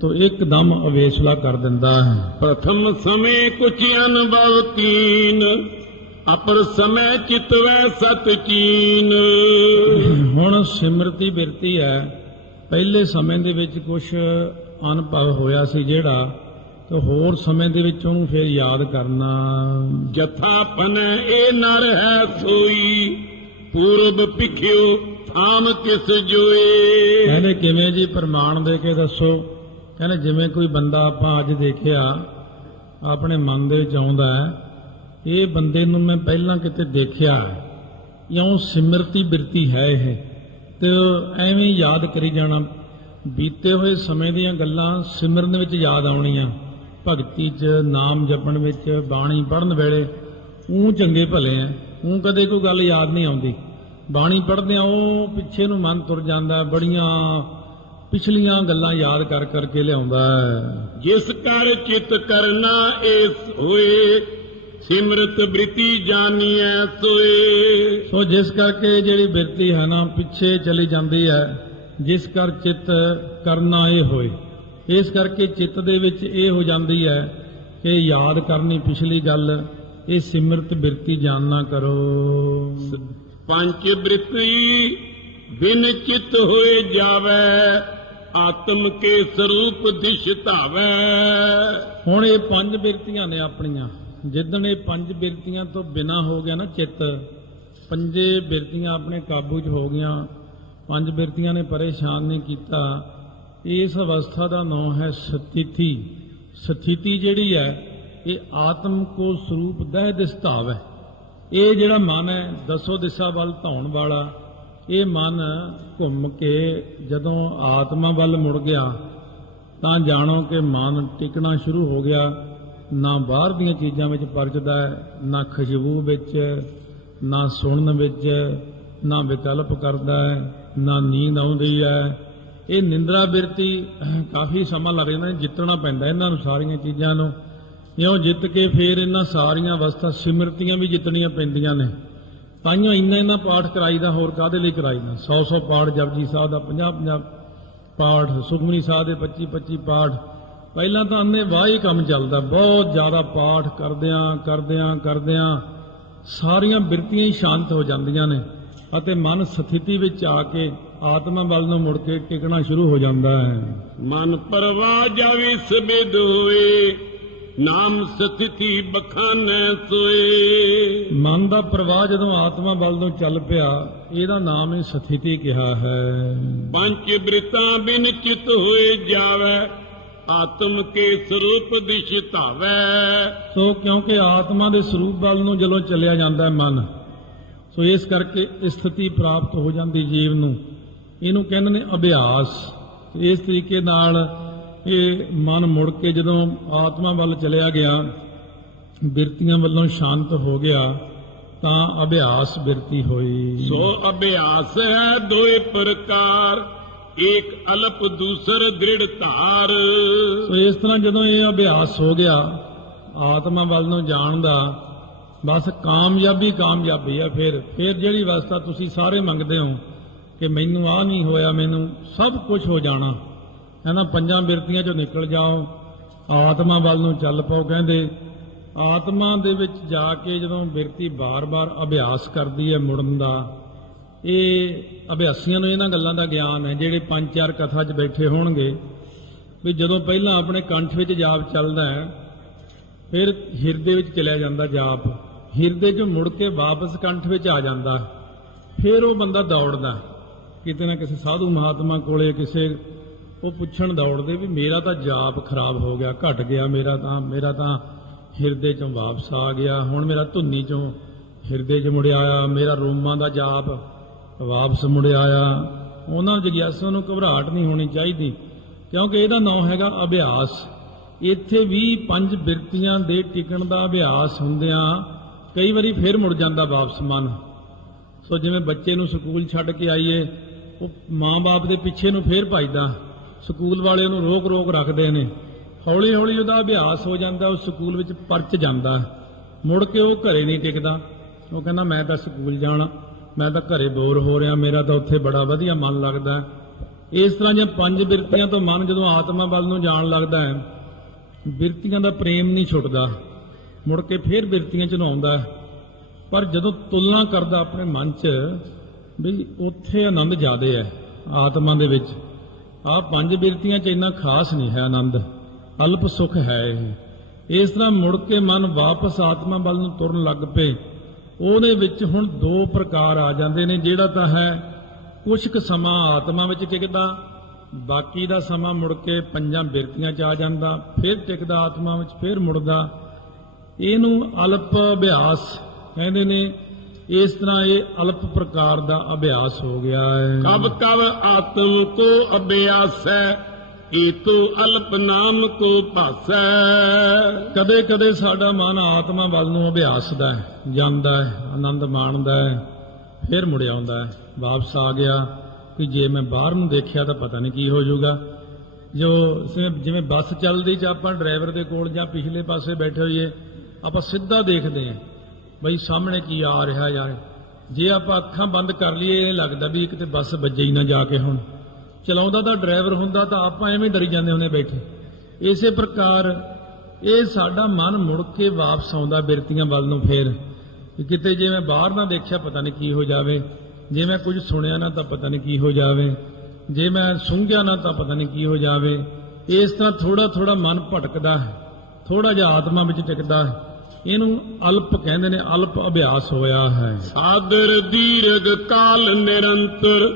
ਤੋ ਇੱਕਦਮ ਅਵੇਸਲਾ ਕਰ ਦਿੰਦਾ ਹੈ। ਪ੍ਰਥਮ ਸਮੇਂ ਕੁਛ ਅਨੁਭਵ ਕੀਨ, ਅਪਰ ਸਮੇਂ ਚਿਤਵੈ ਸਤ ਚੀਨ। ਹੁਣ ਸਿਮਰਤੀ ਬਿਰਤੀ ਹੈ, ਪਹਿਲੇ ਸਮੇਂ ਦੇ ਵਿੱਚ ਕੁਛ ਅਨੁਭਵ ਹੋਇਆ ਸੀ ਜਿਹੜਾ, ਤੇ ਹੋਰ ਸਮੇਂ ਦੇ ਵਿੱਚ ਉਹਨੂੰ ਫਿਰ ਯਾਦ ਕਰਨਾ। ਜਥਾ ਪਨੈ ਇਹ ਨਰ ਹੈ ਸੋਈ, ਪੂਰਬ ਪਿਖਿਓ ਥਾਮ ਕਿਸ ਜੋਏ। ਕਹਿੰਦੇ ਕਿਵੇਂ ਜੀ? ਪ੍ਰਮਾਣ ਦੇ ਕੇ ਦੱਸੋ। ਕਹਿੰਦੇ ਜਿਵੇਂ ਕੋਈ ਬੰਦਾ ਆਪਾਂ ਅੱਜ ਦੇਖਿਆ, ਆਪਣੇ ਮਨ ਦੇ ਵਿੱਚ ਆਉਂਦਾ ਹੈ, ਇਹ ਬੰਦੇ ਨੂੰ ਮੈਂ ਪਹਿਲਾਂ ਕਿਤੇ ਦੇਖਿਆ, ਇਉਂ ਸਿਮਰਤੀ ਬਿਰਤੀ ਹੈ ਇਹ, ਤੇ ਐਵੇਂ ਯਾਦ ਕਰੀ ਜਾਣਾ। ਬੀਤੇ ਹੋਏ ਸਮੇਂ ਦੀਆਂ ਗੱਲਾਂ ਸਿਮਰਨ ਵਿੱਚ ਯਾਦ ਆਉਣੀਆਂ, ਭਗਤੀ 'ਚ, ਨਾਮ ਜਪਣ ਵਿੱਚ, ਬਾਣੀ ਪੜ੍ਹਨ ਵੇਲੇ। ਉਹ ਚੰਗੇ ਭਲੇ ਆ, ਉਹ ਕਦੇ ਕੋਈ ਗੱਲ ਯਾਦ ਨਹੀਂ ਆਉਂਦੀ। ਬਾਣੀ ਪੜ੍ਹਦੇ ਆ ਉਹ ਪਿੱਛੇ ਨੂੰ ਮਨ ਤੁਰ ਜਾਂਦਾ, ਬੜੀਆਂ ਪਿਛਲੀਆਂ ਗੱਲਾਂ ਯਾਦ ਕਰ ਕਰਕੇ ਲਿਆਉਂਦਾ ਹੈ। ਜਿਸ ਕਰ ਚਿਤ ਕਰਨਾ ਏਸ ਹੋਏ, ਸਿਮਰਤ ਬ੍ਰਿਤੀ ਜਾਨੀਐ ਸੋਏ। ਸੋ ਜਿਸ ਕਰਕੇ ਜਿਹੜੀ ਬਿਰਤੀ ਹੈ ਨਾ ਪਿੱਛੇ ਚਲੀ ਜਾਂਦੀ ਹੈ, ਜਿਸ ਕਰ ਚਿੱਤ ਕਰਨਾ ਇਹ ਹੋਏ, ਇਸ ਕਰਕੇ ਚਿੱਤ ਦੇ ਵਿੱਚ ਇਹ ਹੋ ਜਾਂਦੀ ਹੈ ਕਿ ਯਾਦ ਕਰਨੀ ਪਿਛਲੀ ਗੱਲ, ਇਹ ਸਿਮਰਤ ਬਿਰਤੀ ਜਾਨਣਾ ਕਰੋ। ਪੰਜ ਬ੍ਰਿਤੀ ਬਿਨ ਚਿਤ ਹੋਏ ਜਾਵੇ, ਆਤਮ ਕੇ ਸਰੂਪ ਦਿਸ਼ ਧਾਵੈ। ਹੁਣ ਇਹ ਪੰਜ ਬਿਰਤੀਆਂ ਨੇ ਆਪਣੀਆਂ। ਜਿੱਦਣ ਇਹ ਪੰਜ ਬਿਰਤੀਆਂ ਤੋਂ ਬਿਨਾ ਹੋ ਗਿਆ ਨਾ ਚਿੱਤ, ਪੰਜੇ ਬਿਰਤੀਆਂ ਆਪਣੇ ਕਾਬੂ 'ਚ ਹੋ ਗਈਆਂ, ਪੰਜ ਬਿਰਤੀਆਂ ਨੇ ਪਰੇਸ਼ਾਨ ਨਹੀਂ ਕੀਤਾ, ਇਸ ਅਵਸਥਾ ਦਾ ਨਾਮ ਹੈ ਸਥਿਤੀ। ਸਥਿਤੀ ਜਿਹੜੀ ਹੈ ਇਹ ਆਤਮ ਕੋ ਸਰੂਪ ਦਹਿ ਦਿਸ ਧਾਵ ਹੈ। ਇਹ ਜਿਹੜਾ ਮਨ ਹੈ ਦਸੋ ਦਿਸ਼ਾ ਵੱਲ ਧਾਉਣ ਵਾਲਾ, ਇਹ ਮਨ ਘੁੰਮ ਕੇ ਜਦੋਂ ਆਤਮਾ ਵੱਲ ਮੁੜ ਗਿਆ ਤਾਂ ਜਾਣੋ ਕਿ ਮਨ ਟਿਕਣਾ ਸ਼ੁਰੂ ਹੋ ਗਿਆ। ਨਾ ਬਾਹਰ ਦੀਆਂ ਚੀਜ਼ਾਂ ਵਿੱਚ ਪਰਚਦਾ ਹੈ, ਨਾ ਖੁਸ਼ਬੂ ਵਿੱਚ, ਨਾ ਸੁਣਨ ਵਿੱਚ, ਨਾ ਵਿਕਲਪ ਕਰਦਾ ਹੈ, ਨਾ ਨੀਂਦ ਆਉਂਦੀ ਹੈ। ਇਹ ਨਿੰਦਰਾ ਬਿਰਤੀ ਕਾਫੀ ਸਮਾਂ ਲੱਗ ਜਾਂਦਾ, ਜਿੱਤਣਾ ਪੈਂਦਾ ਇਹਨਾਂ ਨੂੰ, ਸਾਰੀਆਂ ਚੀਜ਼ਾਂ ਨੂੰ। ਇਉਂ ਜਿੱਤ ਕੇ ਫਿਰ ਇਹਨਾਂ ਸਾਰੀਆਂ ਅਵਸਥਾ ਸਿਮਰਤੀਆਂ ਵੀ ਜਿੱਤਣੀਆਂ ਪੈਂਦੀਆਂ ਨੇ। ਤਾਈਓ ਇੰਨਾ ਪਾਠ ਕਰਾਈਦਾ, ਹੋਰ ਕਾਹਦੇ ਲਈ ਕਰਾਈਦਾ? 100 ਪਾਠ ਜਪਜੀ ਸਾਹਿਬ ਦਾ, 50 ਪਾਠ ਸੁਖਮਨੀ ਸਾਹਿਬ ਦੇ, 25 ਪਾਠ। ਪਹਿਲਾਂ ਤਾਂ ਅੰਨੇ ਵਾਹ ਹੀ ਕੰਮ ਚੱਲਦਾ, ਬਹੁਤ ਜ਼ਿਆਦਾ ਪਾਠ ਕਰਦਿਆਂ ਸਾਰੀਆਂ ਬਿਰਤੀਆਂ ਹੀ ਸ਼ਾਂਤ ਹੋ ਜਾਂਦੀਆਂ ਨੇ ਅਤੇ ਮਨ ਸਥਿਤੀ ਵਿੱਚ ਆ ਕੇ ਆਤਮਾ ਵੱਲ ਨੂੰ ਮੁੜ ਕੇ ਟਿਕਣਾ ਸ਼ੁਰੂ ਹੋ ਜਾਂਦਾ ਹੈ। ਮਨ ਪਰਵਾਹ ਜਾਵੇ ਸਬਿਦ ਹੋਏ, ਨਾਮ ਸਥਿਤੀ ਬਖਾਨੇ ਸੋਏ। ਮਨ ਦਾ ਪ੍ਰਵਾਹ ਜਦੋਂ ਆਤਮਾ ਵੱਲ ਨੂੰ ਚੱਲ ਪਿਆ, ਇਹਦਾ ਨਾਮ ਹੀ ਸਥਿਤੀ ਕਿਹਾ ਹੈ। ਪੰਜ ਬ੍ਰਿਤਾਂ ਬਿਨ ਚਿਤ ਹੋਏ ਜਾਵੇ, ਆਤਮ ਕੇ ਸਰੂਪ ਦਿਸ਼ ਧਾਵੈ। ਸੋ ਕਿਉਂਕਿ ਆਤਮਾ ਦੇ ਸਰੂਪ ਵੱਲ ਨੂੰ ਜਦੋਂ ਚੱਲਿਆ ਜਾਂਦਾ ਹੈ ਮਨ, ਸੋ ਇਸ ਕਰਕੇ ਸਥਿਤੀ ਪ੍ਰਾਪਤ ਹੋ ਜਾਂਦੀ ਜੀਵ ਨੂੰ। ਇਹਨੂੰ ਕਹਿੰਦੇ ਨੇ ਅਭਿਆਸ। ਇਸ ਤਰੀਕੇ ਨਾਲ ਇਹ ਮਨ ਮੁੜ ਕੇ ਜਦੋਂ ਆਤਮਾ ਵੱਲ ਚਲਿਆ ਗਿਆ, ਬਿਰਤੀਆਂ ਵੱਲੋਂ ਸ਼ਾਂਤ ਹੋ ਗਿਆ, ਤਾਂ ਅਭਿਆਸ ਬਿਰਤੀ ਹੋਈ। ਸੋ ਅਭਿਆਸ ਹੈ ਦੋਏ ਪ੍ਰਕਾਰ, ਏਕ ਅਲਪ ਦੂਸਰ ਦ੍ਰਿੜ ਧਾਰ। ਸੋ ਇਸ ਤਰ੍ਹਾਂ ਜਦੋਂ ਇਹ ਅਭਿਆਸ ਹੋ ਗਿਆ ਆਤਮਾ ਵੱਲ ਨੂੰ ਜਾਣ ਦਾ, ਬਸ ਕਾਮਯਾਬੀ ਹੈ। ਫਿਰ ਜਿਹੜੀ ਅਵਸਥਾ ਤੁਸੀਂ ਸਾਰੇ ਮੰਗਦੇ ਹੋ ਕਿ ਮੈਨੂੰ ਆਹ ਨਹੀਂ ਹੋਇਆ, ਮੈਨੂੰ ਸਭ ਕੁਝ ਹੋ ਜਾਣਾ ਹੈ ਨਾ, ਪੰਜਾਂ ਬਿਰਤੀਆਂ ਚੋਂ ਨਿਕਲ ਜਾਓ, ਆਤਮਾ ਵੱਲ ਨੂੰ ਚੱਲ ਪਾਓ। ਕਹਿੰਦੇ ਆਤਮਾ ਦੇ ਵਿੱਚ ਜਾ ਕੇ ਜਦੋਂ ਬਿਰਤੀ ਬਾਰ-ਬਾਰ ਅਭਿਆਸ ਕਰਦੀ ਹੈ ਮੁੜਨ ਦਾ, ਇਹ ਅਭਿਆਸੀਆਂ ਨੂੰ ਇਹਨਾਂ ਗੱਲਾਂ ਦਾ ਗਿਆਨ ਹੈ, ਜਿਹੜੇ 5-4 ਕਥਾ 'ਚ ਬੈਠੇ ਹੋਣਗੇ, ਵੀ ਜਦੋਂ ਪਹਿਲਾਂ ਆਪਣੇ ਕੰਠ ਵਿੱਚ ਜਾਪ ਚੱਲਦਾ ਹੈ, ਫਿਰ ਹਿਰਦੇ ਵਿੱਚ ਚਲਿਆ ਜਾਂਦਾ ਜਾਪ, ਹਿਰਦੇ 'ਚੋਂ ਮੁੜ ਕੇ ਵਾਪਸ ਕੰਠ ਵਿੱਚ ਆ ਜਾਂਦਾ, ਫਿਰ ਉਹ ਬੰਦਾ ਦੌੜਦਾ ਕਿਤੇ ਨਾ ਕਿਸੇ ਸਾਧੂ ਮਹਾਤਮਾ ਕੋਲੇ, ਕਿਸੇ ਉਹ ਪੁੱਛਣ ਦੌੜਦੇ ਵੀ ਮੇਰਾ ਤਾਂ ਜਾਪ ਖਰਾਬ ਹੋ ਗਿਆ, ਘਟ ਗਿਆ, ਮੇਰਾ ਤਾਂ ਹਿਰਦੇ 'ਚੋਂ ਵਾਪਸ ਆ ਗਿਆ, ਹੁਣ ਮੇਰਾ ਧੁੰਨੀ 'ਚੋਂ ਹਿਰਦੇ 'ਚ ਮੁੜਿਆ ਆਇਆ, ਮੇਰਾ ਰੋਮਾਂ ਦਾ ਜਾਪ ਵਾਪਸ ਮੁੜਿਆ ਆਇਆ। ਉਹਨਾਂ ਜਗਿਆਸੂ ਨੂੰ ਘਬਰਾਹਟ ਨਹੀਂ ਹੋਣੀ ਚਾਹੀਦੀ, ਕਿਉਂਕਿ ਇਹਦਾ ਨਾਂ ਹੈਗਾ ਅਭਿਆਸ। ਇੱਥੇ ਵੀ 5 ਬਿਰਤੀਆਂ ਦੇ ਟਿਕਣ ਦਾ ਅਭਿਆਸ ਹੁੰਦਿਆਂ ਕਈ ਵਾਰੀ ਫਿਰ ਮੁੜ ਜਾਂਦਾ ਵਾਪਸ ਮਨ। ਸੋ ਜਿਵੇਂ ਬੱਚੇ ਨੂੰ ਸਕੂਲ ਛੱਡ ਕੇ ਆਈਏ, ਉਹ ਮਾਂ-ਬਾਪ ਦੇ ਪਿੱਛੇ ਨੂੰ ਫਿਰ ਭੱਜਦਾ, ਸਕੂਲ ਵਾਲੇ ਉਹਨੂੰ ਰੋਕ ਰੱਖਦੇ ਨੇ, ਹੌਲੀ ਹੌਲੀ ਉਹਦਾ ਅਭਿਆਸ ਹੋ ਜਾਂਦਾ, ਉਹ ਸਕੂਲ ਵਿੱਚ ਪਰਚ ਜਾਂਦਾ, ਮੁੜ ਕੇ ਉਹ ਘਰੇ ਨਹੀਂ ਟਿਕਦਾ। ਉਹ ਕਹਿੰਦਾ ਮੈਂ ਤਾਂ ਸਕੂਲ ਜਾਣਾ, ਮੈਂ ਤਾਂ ਘਰੇ ਬੋਰ ਹੋ ਰਿਹਾ, ਮੇਰਾ ਤਾਂ ਉੱਥੇ ਬੜਾ ਵਧੀਆ ਮਨ ਲੱਗਦਾ। ਇਸ ਤਰ੍ਹਾਂ ਦੀਆਂ 5 ਬਿਰਤੀਆਂ ਤੋਂ ਮਨ ਜਦੋਂ ਆਤਮਾ ਵੱਲ ਨੂੰ ਜਾਣ ਲੱਗਦਾ ਹੈ, ਬਿਰਤੀਆਂ ਦਾ ਪ੍ਰੇਮ ਨਹੀਂ ਛੁੱਟਦਾ, ਮੁੜ ਕੇ ਫਿਰ ਬਿਰਤੀਆਂ 'ਚ ਆਉਂਦਾ। ਪਰ ਜਦੋਂ ਤੁਲਨਾ ਕਰਦਾ ਆਪਣੇ ਮਨ 'ਚ ਵੀ ਉੱਥੇ ਆਨੰਦ ਜ਼ਿਆਦਾ ਹੈ ਆਤਮਾ ਦੇ ਵਿੱਚ, ਆਹ 5 ਬਿਰਤੀਆਂ 'ਚ ਇੰਨਾ ਖਾਸ ਨਹੀਂ ਹੈ ਆਨੰਦ, ਅਲਪ ਸੁਖ ਹੈ ਇਹ। ਇਸ ਤਰ੍ਹਾਂ ਮੁੜ ਕੇ ਮਨ ਵਾਪਸ ਆਤਮਾ ਵੱਲ ਨੂੰ ਤੁਰਨ ਲੱਗ ਪਏ। ਉਹਦੇ ਵਿੱਚ ਹੁਣ 2 ਪ੍ਰਕਾਰ ਆ ਜਾਂਦੇ ਨੇ, ਜਿਹੜਾ ਤਾਂ ਹੈ ਕੁਛ ਕੁ ਸਮਾਂ ਆਤਮਾ ਵਿੱਚ ਟਿਕਦਾ, ਬਾਕੀ ਦਾ ਸਮਾਂ ਮੁੜ ਕੇ 5 ਬਿਰਤੀਆਂ 'ਚ ਆ ਜਾਂਦਾ, ਫਿਰ ਟਿਕਦਾ ਆਤਮਾ ਵਿੱਚ, ਫਿਰ ਮੁੜਦਾ। ਇਹਨੂੰ ਅਲਪ ਅਭਿਆਸ ਕਹਿੰਦੇ ਨੇ। ਇਸ ਤਰ੍ਹਾਂ ਇਹ ਅਲਪ ਪ੍ਰਕਾਰ ਦਾ ਅਭਿਆਸ ਹੋ ਗਿਆ ਹੈ। ਕਬ ਕਬ ਆਤਮ ਕੋ ਅਭਿਆਸ ਹੈ, ਏਤੋ ਅਲਪ ਨਾਮ ਕੋ ਭਾਸੈ। ਕਦੇ ਕਦੇ ਸਾਡਾ ਮਨ ਆਤਮਾ ਵੱਲ ਨੂੰ ਅਭਿਆਸਦਾ ਹੈ, ਜਾਂਦਾ ਹੈ, ਆਨੰਦ ਮਾਣਦਾ ਹੈ, ਫਿਰ ਮੁੜ ਆਉਂਦਾ ਹੈ, ਵਾਪਸ ਆ ਗਿਆ ਕਿ ਜੇ ਮੈਂ ਬਾਹਰ ਨੂੰ ਦੇਖਿਆ ਤਾਂ ਪਤਾ ਨਹੀਂ ਕੀ ਹੋ ਜਾਊਗਾ। ਜਿਵੇਂ ਬੱਸ ਚੱਲਦੀ 'ਚ ਆਪਾਂ ਡਰਾਈਵਰ ਦੇ ਕੋਲ ਜਾਂ ਪਿਛਲੇ ਪਾਸੇ ਬੈਠੇ ਹੋਈਏ, ਆਪਾਂ ਸਿੱਧਾ ਦੇਖਦੇ ਹਾਂ ਬਈ ਸਾਹਮਣੇ ਕੀ ਆ ਰਿਹਾ ਯਾਰ। ਜੇ ਆਪਾਂ ਅੱਖਾਂ ਬੰਦ ਕਰ ਲਈਏ, ਇਹ ਲੱਗਦਾ ਵੀ ਕਿਤੇ ਬੱਸ ਵੱਜੇ ਹੀ ਨਾ ਜਾ ਕੇ। ਹੁਣ ਚਲਾਉਂਦਾ ਤਾਂ ਡਰਾਈਵਰ ਹੁੰਦਾ, ਤਾਂ ਆਪਾਂ ਐਵੇਂ ਡਰੀ ਜਾਂਦੇ ਹੁੰਦੇ ਬੈਠੇ। ਇਸੇ ਪ੍ਰਕਾਰ ਇਹ ਸਾਡਾ ਮਨ ਮੁੜ ਕੇ ਵਾਪਸ ਆਉਂਦਾ ਬਿਰਤੀਆਂ ਵੱਲ ਨੂੰ, ਫਿਰ ਕਿਤੇ ਜਿਵੇਂ ਬਾਹਰ ਨਾ ਦੇਖਿਆ ਪਤਾ ਨਹੀਂ ਕੀ ਹੋ ਜਾਵੇ, ਜੇ ਮੈਂ ਕੁਝ ਸੁਣਿਆ ਨਾ ਤਾਂ ਪਤਾ ਨਹੀਂ ਕੀ ਹੋ ਜਾਵੇ। ਜੇ ਮੈਂ ਸੁੰਘਿਆ ਨਾ ਤਾਂ ਪਤਾ ਨਹੀਂ ਕੀ ਹੋ ਜਾਵੇ। ਇਸ ਤਰ੍ਹਾਂ ਥੋੜਾ ਥੋੜਾ ਮਨ ਭਟਕਦਾ ਹੈ, ਥੋੜਾ ਜਿਹਾ ਆਤਮਾ ਵਿੱਚ ਟਿਕਦਾ ਹੈ। ਇਹਨੂੰ ਅਲਪ ਕਹਿੰਦੇ ਨੇ, ਅਲਪ ਅਭਿਆਸ ਹੋਇਆ ਹੈ। ਸਾਦਰ ਦੀਰਘ ਕਾਲ ਨਿਰੰਤਰ,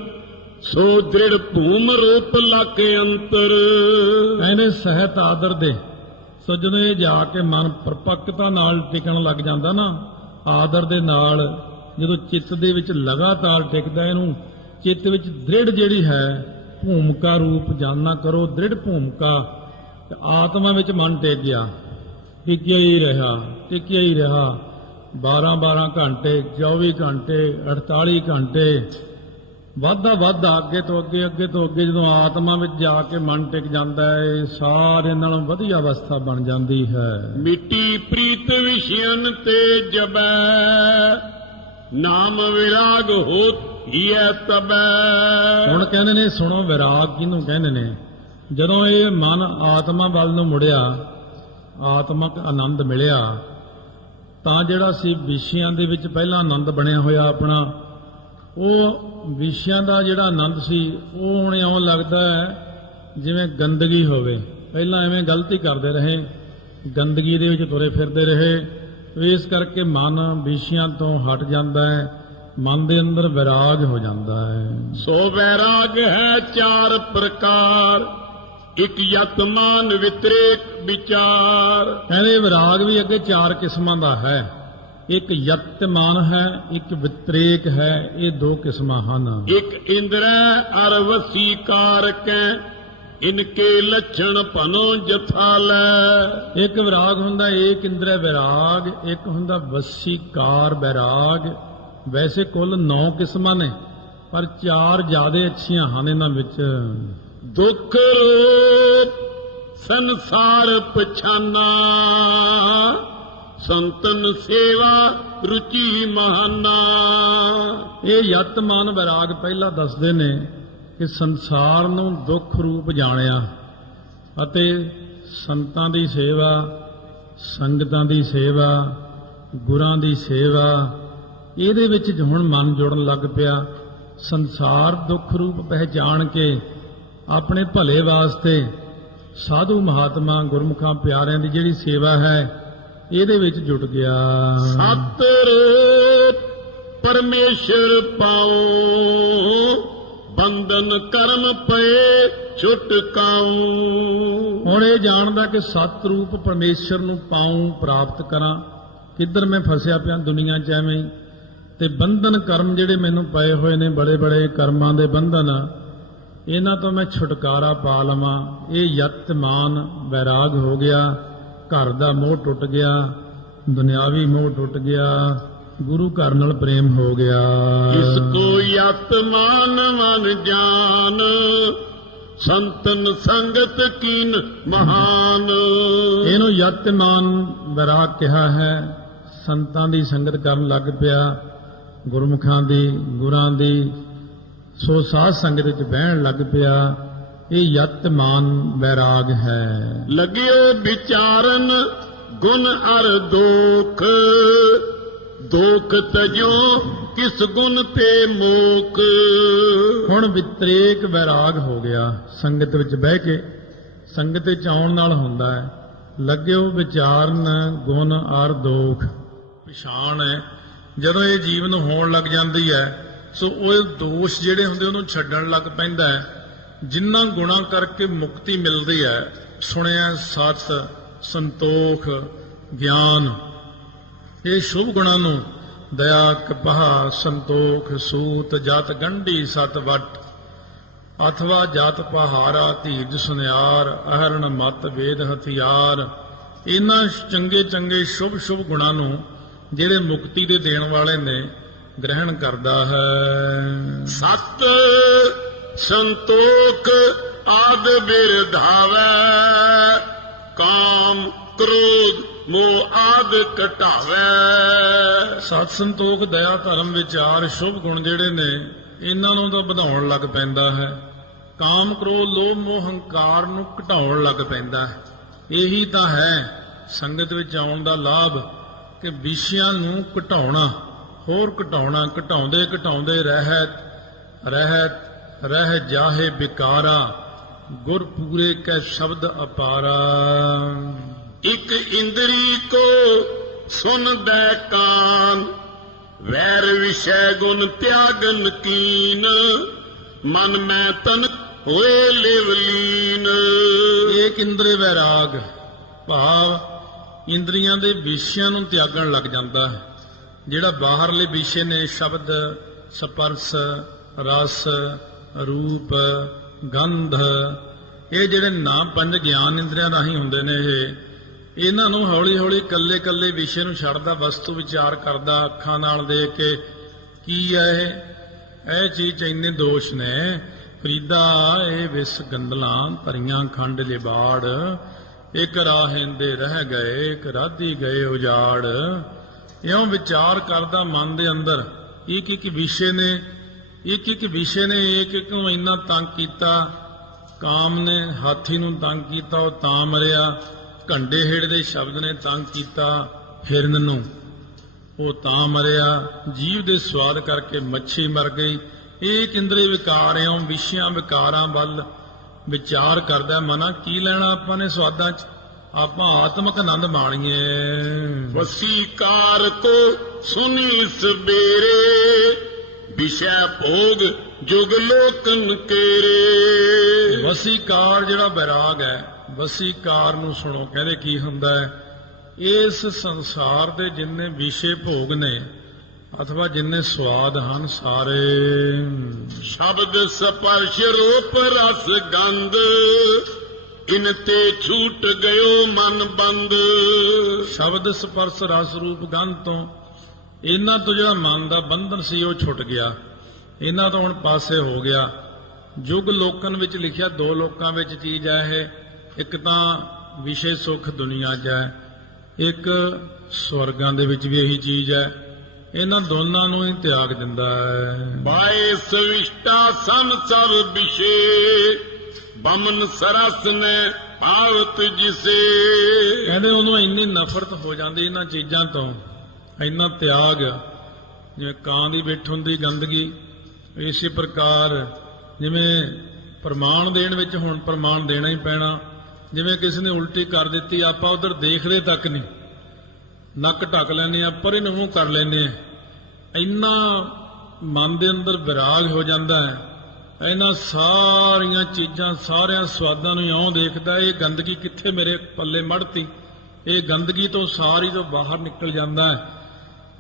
ਸੋ ਦ੍ਰਿੜ ਭੂਮ ਰੂਪ ਲਖ ਅੰਤਰ। ਕਹਿੰਦੇ ਸਹਿਤ ਆਦਰ ਦੇ। ਸੋ ਜਦੋਂ ਇਹ ਜਾ ਕੇ ਮਨ ਪਰਪੱਕਤਾ ਨਾਲ ਟਿਕਣ ਲੱਗ ਜਾਂਦਾ ਨਾ, ਆਦਰ ਦੇ ਨਾਲ ਜਦੋਂ ਚਿੱਤ ਦੇ ਵਿੱਚ ਲਗਾਤਾਰ ਟਿਕਦਾ, ਇਹਨੂੰ ਚਿੱਤ ਵਿੱਚ ਦ੍ਰਿੜ ਜਿਹੜੀ ਹੈ ਭੂਮਿਕਾ ਰੂਪ ਜਾਨਣਾ ਕਰੋ, ਦ੍ਰਿੜ ਭੂਮਿਕਾ। ਆਤਮਾ ਵਿੱਚ ਮਨ ਟਿਕ ਗਿਆ, ਟਿਕਿਆ ਹੀ ਰਿਹਾ, ਟਿਕਿਆ ਹੀ ਰਿਹਾ 12-12 ਘੰਟੇ, 24 ਘੰਟੇ, 48 ਘੰਟੇ, ਵੱਧਦਾ ਅੱਗੇ ਤੋਂ ਅੱਗੇ, ਅੱਗੇ ਤੋਂ ਅੱਗੇ। ਜਦੋਂ ਆਤਮਾ ਵਿੱਚ ਜਾ ਕੇ ਮਨ ਟਿਕ ਜਾਂਦਾ ਹੈ, ਸਾਰੇ ਨਾਲੋਂ ਵਧੀਆ ਅਵਸਥਾ ਬਣ ਜਾਂਦੀ ਹੈ। ਮਿੱਟੀ ਪ੍ਰੀਤ ਵਿਸ਼ਯਨ ਤੇ ਜਬੈ, ਨਾਮ ਵਿਰਾਗ ਹੋਤ ਹੀਐ ਤਬੈ। ਹੁਣ ਕਹਿੰਦੇ ਨੇ, ਸੁਣੋ ਵਿਰਾਗ ਕਿਹਨੂੰ ਕਹਿੰਦੇ ਨੇ? ਜਦੋਂ ਇਹ ਮਨ ਆਤਮਾ ਵੱਲ ਨੂੰ ਮੁੜਿਆ, ਆਤਮਕ ਆਨੰਦ ਮਿਲਿਆ, ਤਾਂ ਜਿਹੜਾ ਸੀ ਵਿਸ਼ਿਆਂ ਦੇ ਵਿੱਚ ਪਹਿਲਾਂ ਆਨੰਦ ਬਣਿਆ ਹੋਇਆ ਆਪਣਾ, ਉਹ ਵਿਸ਼ਿਆਂ ਦਾ ਜਿਹੜਾ ਆਨੰਦ ਸੀ ਉਹ ਹੁਣ ਇਉਂ ਲੱਗਦਾ ਹੈ ਜਿਵੇਂ ਗੰਦਗੀ ਹੋਵੇ। ਪਹਿਲਾਂ ਐਵੇਂ ਗਲਤੀ ਕਰਦੇ ਰਹੇ, ਗੰਦਗੀ ਦੇ ਵਿੱਚ ਤੁਰੇ ਫਿਰਦੇ ਰਹੇ। ਇਸ ਕਰਕੇ ਮਨ ਵਿਸ਼ਿਆਂ ਤੋਂ ਹਟ ਜਾਂਦਾ ਹੈ, ਮਨ ਦੇ ਅੰਦਰ ਵਿਰਾਗ ਹੋ ਜਾਂਦਾ ਹੈ। ਸੋ ਵੈਰਾਗ ਹੈ ਚਾਰ ਪ੍ਰਕਾਰ, ਇੱਕ ਯਤਮਾਨ ਵਿਤਰੇਕ ਵਿਚਾਰ। ਕਹਿੰਦੇ ਵਿਰਾਗ ਵੀ ਅੱਗੇ 4 ਕਿਸਮਾਂ ਦਾ ਹੈ। ਇੱਕ ਯਤਮਾਨ ਹੈ, ਇੱਕ ਵਿਤਰੇਕ ਹੈ। ਇਹ 2 ਕਿਸਮਾਂ ਹਨ। ਇੱਕ ਇੰਦਰੈ ਅਰ ਵਸੀਕਾਰ ਕੈ, ਇਨਕੇ ਲੱਛਣ ਭਨੋ ਜਥਾ ਲੈ। ਇੱਕ ਵਿਰਾਗ ਹੁੰਦਾ ਏਕ ਇੰਦਰੀ ਵਿਰਾਗ, ਇੱਕ ਹੁੰਦਾ ਵਸੀਕਾਰ ਵਿਰਾਗ। ਵੈਸੇ ਕੁੱਲ 9 ਕਿਸਮਾਂ ਨੇ, ਪਰ 4 ਜ਼ਿਆਦਾ ਅੱਛੀਆਂ ਹਨ ਇਹਨਾਂ ਵਿੱਚ। ਦੁੱਖ ਰੂਪ ਸੰਸਾਰ ਪਛਾਨਾ, ਸੰਤਨ ਸੇਵਾ ਰੁਚੀ ਮਹਾਨਾ। ਇਹ ਯਤਮਾਨ ਵਿਰਾਗ ਪਹਿਲਾਂ ਦੱਸਦੇ ਨੇ ਕਿ ਸੰਸਾਰ ਨੂੰ ਦੁੱਖ ਰੂਪ ਜਾਣਿਆ ਅਤੇ ਸੰਤਾਂ ਦੀ ਸੇਵਾ, ਸੰਗਤਾਂ ਦੀ ਸੇਵਾ, ਗੁਰਾਂ ਦੀ ਸੇਵਾ, ਇਹਦੇ ਵਿੱਚ ਹੁਣ ਮਨ ਜੁੜਨ ਲੱਗ ਪਿਆ। ਸੰਸਾਰ ਦੁੱਖ ਰੂਪ ਪਹਿਚਾਣ ਕੇ ਆਪਣੇ ਭਲੇ ਵਾਸਤੇ ਸਾਧੂ ਮਹਾਤਮਾ ਗੁਰਮੁਖਾਂ ਪਿਆਰਿਆਂ ਦੀ ਜਿਹੜੀ ਸੇਵਾ ਹੈ ਇਹਦੇ ਵਿੱਚ ਜੁਟ ਗਿਆ। ਸਤਿਰੂਪ ਪਰਮੇਸ਼ਰ ਪਾਉ, ਬੰਧਨ ਕਰਮ ਪਏ ਛੁਟਕਾਉ। ਹੁਣ ਇਹ ਜਾਣਦਾ ਕਿ ਸਤ ਰੂਪ ਪਰਮੇਸ਼ਰ ਨੂੰ ਪਾਉ, ਪ੍ਰਾਪਤ ਕਰਾਂ। ਕਿੱਧਰ ਮੈਂ ਫਸਿਆ ਪਿਆ ਦੁਨੀਆ 'ਚ ਐਵੇਂ ਹੀ, ਤੇ ਬੰਧਨ ਕਰਮ ਜਿਹੜੇ ਮੈਨੂੰ ਪਏ ਹੋਏ ਨੇ, ਬੜੇ ਬੜੇ ਕਰਮਾਂ ਦੇ ਬੰਧਨ, ਇਹਨਾਂ ਤੋਂ ਮੈਂ ਛੁਟਕਾਰਾ ਪਾ ਲਵਾਂ। ਇਹ ਯਤਮਾਨ ਵੈਰਾਗ ਹੋ ਗਿਆ। ਘਰ ਦਾ ਮੋਹ ਟੁੱਟ ਗਿਆ, ਦੁਨਿਆਵੀ ਮੋਹ ਟੁੱਟ ਗਿਆ, ਗੁਰੂ ਘਰ ਨਾਲ ਪ੍ਰੇਮ ਹੋ ਗਿਆ। ਇਸ ਕੋ ਯਤਮਾਨ ਮਨ ਜਾਨ, ਸੰਤਨ ਸੰਗਤ ਕੀਨ ਮਹਾਨ। ਇਹਨੂੰ ਯਤਮਾਨ ਵੈਰਾਗ ਕਿਹਾ ਹੈ। ਸੰਤਾਂ ਦੀ ਸੰਗਤ ਕਰਨ ਲੱਗ ਪਿਆ, ਗੁਰਮੁਖਾਂ ਦੀ, ਗੁਰਾਂ ਦੀ, ਸੋ ਸਾਧ ਸੰਗਤ ਵਿੱਚ ਬਹਿਣ ਲੱਗ ਪਿਆ। ਇਹ ਯਤਮਾਨ ਵੈਰਾਗ ਹੈ। ਲਗਿਓ ਵਿਚਾਰਨ ਗੁਣ ਅਰ ਦੋਖ, ਦੋਖ ਤਜੋ ਕਿਸ ਗੁਣ ਤੇ ਮੋਖ। ਹੁਣ ਵਿਤਰੇਕ ਵੈਰਾਗ ਹੋ ਗਿਆ। ਸੰਗਤ ਵਿੱਚ ਬਹਿ ਕੇ, ਸੰਗਤ ਵਿੱਚ ਆਉਣ ਨਾਲ ਹੁੰਦਾ ਹੈ। ਲਗਿਓ ਵਿਚਾਰਨ ਗੁਣ ਅਰ ਦੋਖ, ਪਛਾਣ ਹੈ। ਜਦੋਂ ਇਹ ਜੀਵਨ ਹੋਣ ਲੱਗ ਜਾਂਦੀ ਹੈ, ਸੋ ਉਹ ਦੋਸ਼ ਜਿਹੜੇ ਹੁੰਦੇ ਉਹਨੂੰ ਛੱਡਣ ਲੱਗ ਪੈਂਦਾ ਹੈ। ਜਿਨ੍ਹਾਂ ਗੁਣਾਂ ਕਰਕੇ ਮੁਕਤੀ ਮਿਲਦੀ ਹੈ, ਸੁਣਿਆ ਸਤ, ਸੰਤੋਖ, ਗਿਆਨ, ਇਹ ਸ਼ੁਭ ਗੁਣਾਂ ਨੂੰ ਦਇਆ, ਕਪਾਹ, ਸੰਤੋਖ, ਸੂਤ, ਜਤ ਗੰਢੀ, ਸਤ ਵਟ, ਅਥਵਾ ਜਤ ਪਹਾਰਾ, ਧੀਰਜ ਸੁਨਿਆਰ, ਅਹਰਣ ਮਤ, ਵੇਦ ਹਥਿਆਰ, ਇਹਨਾਂ ਚੰਗੇ ਚੰਗੇ ਸ਼ੁਭ ਸ਼ੁਭ ਗੁਣਾਂ ਨੂੰ ਜਿਹੜੇ ਮੁਕਤੀ ਦੇ ਦੇਣ ਵਾਲੇ ਨੇ ਗ੍ਰਹਿਣ ਕਰਦਾ ਹੈ। ਸਤ ਸੰਤੋਖ ਆਦ ਬਿਰਧਾਵੈ, ਕਾਮ ਕ੍ਰੋਧ ਮੋਹ ਆਦ ਘਟਾਵੈ। ਸਤ ਸੰਤੋਖ ਦਇਆ ਧਰਮ ਵਿਚਾਰ ਸ਼ੁਭ ਗੁਣ ਜਿਹੜੇ ਨੇ ਇਹਨਾਂ ਨੂੰ ਤਾਂ ਵਧਾਉਣ ਲੱਗ ਪੈਂਦਾ ਹੈ। ਕਾਮ ਕ੍ਰੋਧ ਲੋਭ ਮੋਹ ਹੰਕਾਰ ਨੂੰ ਘਟਾਉਣ ਲੱਗ ਪੈਂਦਾ ਹੈ। ਇਹੀ ਤਾਂ ਹੈ ਸੰਗਤ ਵਿੱਚ ਆਉਣ ਦਾ ਲਾਭ, ਕਿ ਵਿਸ਼ਿਆਂ ਨੂੰ ਘਟਾਉਣਾ, ਹੋਰ ਘਟਾਉਣਾ, ਘਟਾਉਂਦੇ ਘਟਾਉਂਦੇ ਰਹਿਤ ਰਹਿਤ ਰਹਿ ਜਾਹੇ ਬਿਕਾਰਾ, ਗੁਰ ਪੂਰੇ ਕੈ ਸ਼ਬਦ ਅਪਾਰਾ। ਇਕ ਇੰਦਰੀ ਕੋ ਸੁਨਦੈ ਕਾਨ, ਵੈਰ ਵਿਸ਼ੈ ਗੁਣ ਤਿਆਗਨ ਕੀਨ, ਮਨ ਮੈਂ ਤਨ ਹੋਏ ਲਿਵ ਲੀਨ। ਏਕ ਇੰਦਰੇ ਵੈਰਾਗ ਭਾਵ ਇੰਦਰੀਆਂ ਦੇ ਵਿਸ਼ਿਆਂ ਨੂੰ ਤਿਆਗਣ ਲੱਗ ਜਾਂਦਾ ਹੈ। ਜਿਹੜਾ ਬਾਹਰਲੇ ਵਿਸ਼ੇ ਨੇ ਸ਼ਬਦ, ਸਪਰਸ਼, ਰਸ, ਰੂਪ, ਗੰਧ, ਇਹ ਜਿਹੜੇ ਨਾਮ ਪੰਜ ਗਿਆਨ ਇੰਦਰੀਆਂ ਰਾਹੀਂ ਹੁੰਦੇ ਨੇ, ਇਹਨਾਂ ਨੂੰ ਹੌਲੀ ਹੌਲੀ ਕੱਲੇ ਕੱਲੇ ਵਿਸ਼ੇ ਨੂੰ ਛੱਡਦਾ, ਵਸਤੂ ਵਿਚਾਰ ਕਰਦਾ, ਅੱਖਾਂ ਨਾਲ ਦੇਖ ਕੇ ਕੀ ਹੈ ਇਹ ਚੀਜ਼ 'ਚ ਇੰਨੇ ਦੋਸ਼ ਨੇ। ਫਰੀਦਾ ਇਹ ਵਿਸ ਗੰਦਲਾਂ ਧਰੀਆਂ ਖੰਡ ਲਿਬਾੜ, ਇੱਕ ਰਾਹਿੰਦੇ ਰਹਿ ਗਏ ਇੱਕ ਰਾਧੀ ਗਏ ਉਜਾੜ। ਇਉਂ ਵਿਚਾਰ ਕਰਦਾ ਮਨ ਦੇ ਅੰਦਰ, ਇੱਕ ਇੱਕ ਵਿਸ਼ੇ ਨੇ, ਇੱਕ ਇੱਕ ਵਿਸ਼ੇ ਨੇ ਇੱਕ ਇੱਕ ਨੂੰ ਇੰਨਾ ਤੰਗ ਕੀਤਾ। ਕਾਮ ਨੇ ਹਾਥੀ ਨੂੰ ਤੰਗ ਕੀਤਾ, ਉਹ ਤਾਂ ਮਰਿਆ। ਘੰਡੇ ਹੇੜ ਦੇ ਸ਼ਬਦ ਨੇ ਤੰਗ ਕੀਤਾ ਹਿਰਨ ਨੂੰ, ਉਹ ਤਾਂ ਮਰਿਆ। ਜੀਵ ਦੇ ਸਵਾਦ ਕਰਕੇ ਮੱਛੀ ਮਰ ਗਈ। ਇਹ ਇੰਦਰੀ ਵਿਕਾਰ ਇਉਂ ਵਿਸ਼ਿਆਂ ਵਿਕਾਰਾਂ ਵੱਲ ਵਿਚਾਰ ਕਰਦਾ ਮਨਾ। ਕੀ ਲੈਣਾ ਆਪਾਂ ਨੇ ਸਵਾਦਾਂ 'ਚ, ਆਪਾਂ ਆਤਮਕ ਆਨੰਦ ਮਾਣੀਏ। ਵਸੀਕਾਰ ਕੋ ਸੁਨੀ ਸਵੇਰੇ, ਵਿਸ਼ੈ ਭੋਗ ਜੁਗ ਲੋਕਨ ਕੇਰੇ। ਵਸੀਕਾਰ ਜਿਹੜਾ ਬੈਰਾਗ ਹੈ, ਵਸੀਕਾਰ ਨੂੰ ਸੁਣੋ, ਕਹਿੰਦੇ ਕੀ ਹੁੰਦਾ ਹੈ। ਇਸ ਸੰਸਾਰ ਦੇ ਜਿੰਨੇ ਵਿਸ਼ੇ ਭੋਗ ਨੇ ਅਥਵਾ ਜਿੰਨੇ ਸਵਾਦ ਹਨ ਸਾਰੇ, ਸ਼ਬਦ ਸਪਰਸ਼ ਰੂਪ ਰਸ ਗੰਧ, ਇਨ ਤੇ ਛੂਟ ਗਇਓ ਮਨ ਬੰਦ। ਸ਼ਬਦ ਸਪਰਸ਼ ਰਸ ਰੂਪ ਗੰਧ ਤੋਂ, ਇਹਨਾਂ ਤੋਂ ਜਿਹੜਾ ਮਨ ਦਾ ਬੰਧਨ ਸੀ ਉਹ ਛੁੱਟ ਗਿਆ, ਇਹਨਾਂ ਤੋਂ ਹੁਣ ਪਾਸੇ ਹੋ ਗਿਆ। ਯੁਗ ਲੋਕਨ ਵਿੱਚ ਲਿਖਿਆ, ਦੋ ਲੋਕਾਂ ਵਿੱਚ ਚੀਜ਼ ਹੈ ਇਹ। ਇੱਕ ਤਾਂ ਵਿਸ਼ੇ ਸੁਖ ਦੁਨੀਆ 'ਚ ਹੈ, ਇੱਕ ਸਵਰਗਾਂ ਦੇ ਵਿੱਚ ਵੀ ਇਹੀ ਚੀਜ਼ ਹੈ। ਇਹਨਾਂ ਦੋਨਾਂ ਨੂੰ ਹੀ ਤਿਆਗ ਦਿੰਦਾ ਹੈ। ਬਾਏ ਸਵਿਸ਼ਟਾ ਸਮ ਸਭ ਵਿਸ਼ੇ, ਬਮਨ ਸਰਸ ਨੇ ਭਾਵਤ ਜਿਸੇ। ਕਹਿੰਦੇ ਉਹਨੂੰ ਇੰਨੀ ਨਫ਼ਰਤ ਹੋ ਜਾਂਦੀ ਇਹਨਾਂ ਚੀਜ਼ਾਂ ਤੋਂ, ਇੰਨਾ ਤਿਆਗ। ਜਿਵੇਂ ਕਾਂ ਦੀ ਬਿੱਠ ਹੁੰਦੀ ਗੰਦਗੀ, ਇਸੇ ਪ੍ਰਕਾਰ ਜਿਵੇਂ ਪ੍ਰਮਾਣ ਦੇਣ ਵਿੱਚ ਹੁਣ ਪ੍ਰਮਾਣ ਦੇਣਾ ਹੀ ਪੈਣਾ। ਜਿਵੇਂ ਕਿਸੇ ਨੇ ਉਲਟੀ ਕਰ ਦਿੱਤੀ, ਆਪਾਂ ਉਧਰ ਦੇਖਦੇ ਤੱਕ ਨਹੀਂ, ਨੱਕ ਢੱਕ ਲੈਂਦੇ ਆ, ਪਰੇ ਨੂੰ ਮੂੰਹ ਕਰ ਲੈਂਦੇ ਆ। ਇੰਨਾ ਮਨ ਦੇ ਅੰਦਰ ਵਿਰਾਗ ਹੋ ਜਾਂਦਾ ਹੈ। ਇਹਨਾਂ ਸਾਰੀਆਂ ਚੀਜ਼ਾਂ, ਸਾਰਿਆਂ ਸਵਾਦਾਂ ਨੂੰ ਇਉਂ ਦੇਖਦਾ, ਇਹ ਗੰਦਗੀ ਕਿੱਥੇ ਮੇਰੇ ਪੱਲੇ ਮੜਤੀ। ਇਹ ਗੰਦਗੀ ਤੋਂ ਸਾਰੀ ਤੋਂ ਬਾਹਰ ਨਿਕਲ ਜਾਂਦਾ ਹੈ,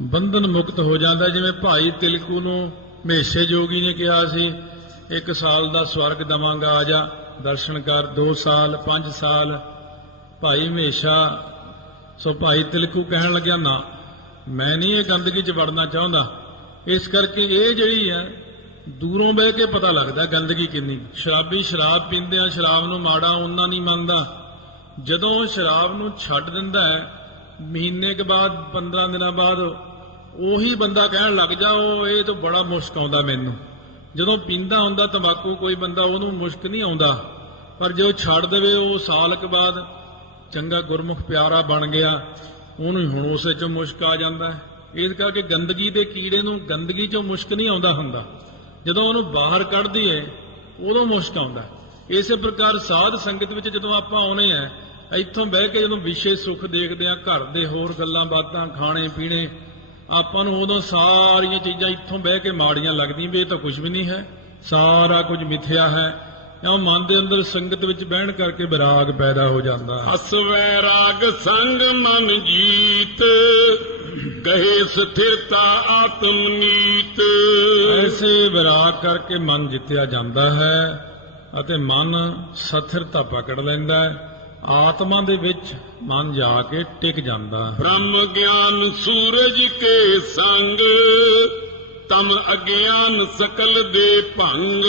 ਬੰਧਨ ਮੁਕਤ ਹੋ ਜਾਂਦਾ। ਜਿਵੇਂ ਭਾਈ ਤਿਲਕੂ ਨੂੰ ਮਹੇਸ਼ੇ ਜੋਗੀ ਨੇ ਕਿਹਾ ਸੀ, 1 ਸਾਲ ਦਾ ਸਵਰਗ ਦਵਾਂਗਾ, ਆ ਜਾ ਦਰਸ਼ਨ ਕਰ। 2 ਸਾਲ 5 ਸਾਲ ਭਾਈ ਮਹੇਸ਼ਾ। ਸੋ ਭਾਈ ਤਿਲਕੂ ਕਹਿਣ ਲੱਗਿਆ, ਨਾ ਮੈਂ ਨਹੀਂ ਇਹ ਗੰਦਗੀ 'ਚ ਵੜਨਾ ਚਾਹੁੰਦਾ। ਇਸ ਕਰਕੇ ਇਹ ਜਿਹੜੀ ਹੈ ਦੂਰੋਂ ਬਹਿ ਕੇ ਪਤਾ ਲੱਗਦਾ ਗੰਦਗੀ ਕਿੰਨੀ। ਸ਼ਰਾਬੀ ਸ਼ਰਾਬ ਪੀਂਦੇ ਆ, ਸ਼ਰਾਬ ਨੂੰ ਮਾੜਾ ਉਹਨਾਂ ਨਹੀਂ ਮੰਨਦਾ। ਜਦੋਂ ਸ਼ਰਾਬ ਨੂੰ ਛੱਡ ਦਿੰਦਾ ਹੈ, ਮਹੀਨੇ ਕੇ ਬਾਅਦ 15 ਦਿਨਾਂ ਬਾਅਦ ਉਹੀ ਬੰਦਾ ਕਹਿਣ ਲੱਗ ਜਾ, ਉਹ ਇਹ ਤਾਂ ਬੜਾ ਮੁਸ਼ਕ ਆਉਂਦਾ ਮੈਨੂੰ। ਜਦੋਂ ਪੀਂਦਾ ਹੁੰਦਾ ਤੰਬਾਕੂ ਕੋਈ ਬੰਦਾ, ਉਹਨੂੰ ਮੁਸ਼ਕ ਨਹੀਂ ਆਉਂਦਾ, ਪਰ ਜੇ ਉਹ ਛੱਡ ਦੇਵੇ, ਉਹ ਸਾਲ ਕੁ ਬਾਅਦ ਚੰਗਾ ਗੁਰਮੁਖ ਪਿਆਰਾ ਬਣ ਗਿਆ, ਉਹਨੂੰ ਹੁਣ ਉਸੇ 'ਚੋਂ ਮੁਸ਼ਕ ਆ ਜਾਂਦਾ ਹੈ। ਇਸ ਕਰਕੇ ਗੰਦਗੀ ਦੇ ਕੀੜੇ ਨੂੰ ਗੰਦਗੀ 'ਚੋਂ ਮੁਸ਼ਕ ਨਹੀਂ ਆਉਂਦਾ ਹੁੰਦਾ, ਜਦੋਂ ਉਹਨੂੰ ਬਾਹਰ ਕੱਢ ਦਈਏ ਉਦੋਂ ਮੁਸ਼ਕ ਆਉਂਦਾ। ਇਸੇ ਪ੍ਰਕਾਰ ਸਾਧ ਸੰਗਤ ਵਿੱਚ ਜਦੋਂ ਆਪਾਂ ਆਉਨੇ ਆ, ਇੱਥੋਂ ਬਹਿ ਕੇ ਜਦੋਂ ਵਿਸ਼ੇ ਸੁੱਖ ਦੇਖਦੇ ਆ, ਘਰ ਦੇ ਹੋਰ ਗੱਲਾਂ ਬਾਤਾਂ, ਖਾਣੇ ਪੀਣੇ, ਆਪਾਂ ਨੂੰ ਉਦੋਂ ਸਾਰੀਆਂ ਚੀਜ਼ਾਂ ਇੱਥੋਂ ਬਹਿ ਕੇ ਮਾੜੀਆਂ ਲੱਗਦੀਆਂ ਵੀ ਇਹ ਤਾਂ ਕੁਝ ਵੀ ਨਹੀਂ ਹੈ, ਸਾਰਾ ਕੁਝ ਮਿਥਿਆ ਹੈ। ਇਉਂ ਮਨ ਦੇ ਅੰਦਰ ਸੰਗਤ ਵਿੱਚ ਬਹਿਣ ਕਰਕੇ ਵਿਰਾਗ ਪੈਦਾ ਹੋ ਜਾਂਦਾ। ਅਸ ਵੈਰਾਗ ਸੰਗ ਮਨ ਜੀਤ, ਗਹੇ ਸਥਿਰਤਾ ਆਤਮ ਨੀਤ। ਐਸੇ ਵਿਰਾਗ ਕਰਕੇ ਮਨ ਜਿੱਤਿਆ ਜਾਂਦਾ ਹੈ ਅਤੇ ਮਨ ਸਥਿਰਤਾ ਪਕੜ ਲੈਂਦਾ ਹੈ। ਆਤਮਾ ਦੇ ਵਿੱਚ ਮਨ ਜਾ ਕੇ ਟਿਕ ਜਾਂਦਾ। ਬ੍ਰਹਮ ਗਿਆਨ ਸੂਰਜ ਕੇ ਸੰਗ, ਤਮ ਅਗਿਆਨ ਸਕਲ ਦੇ ਭੰਗ।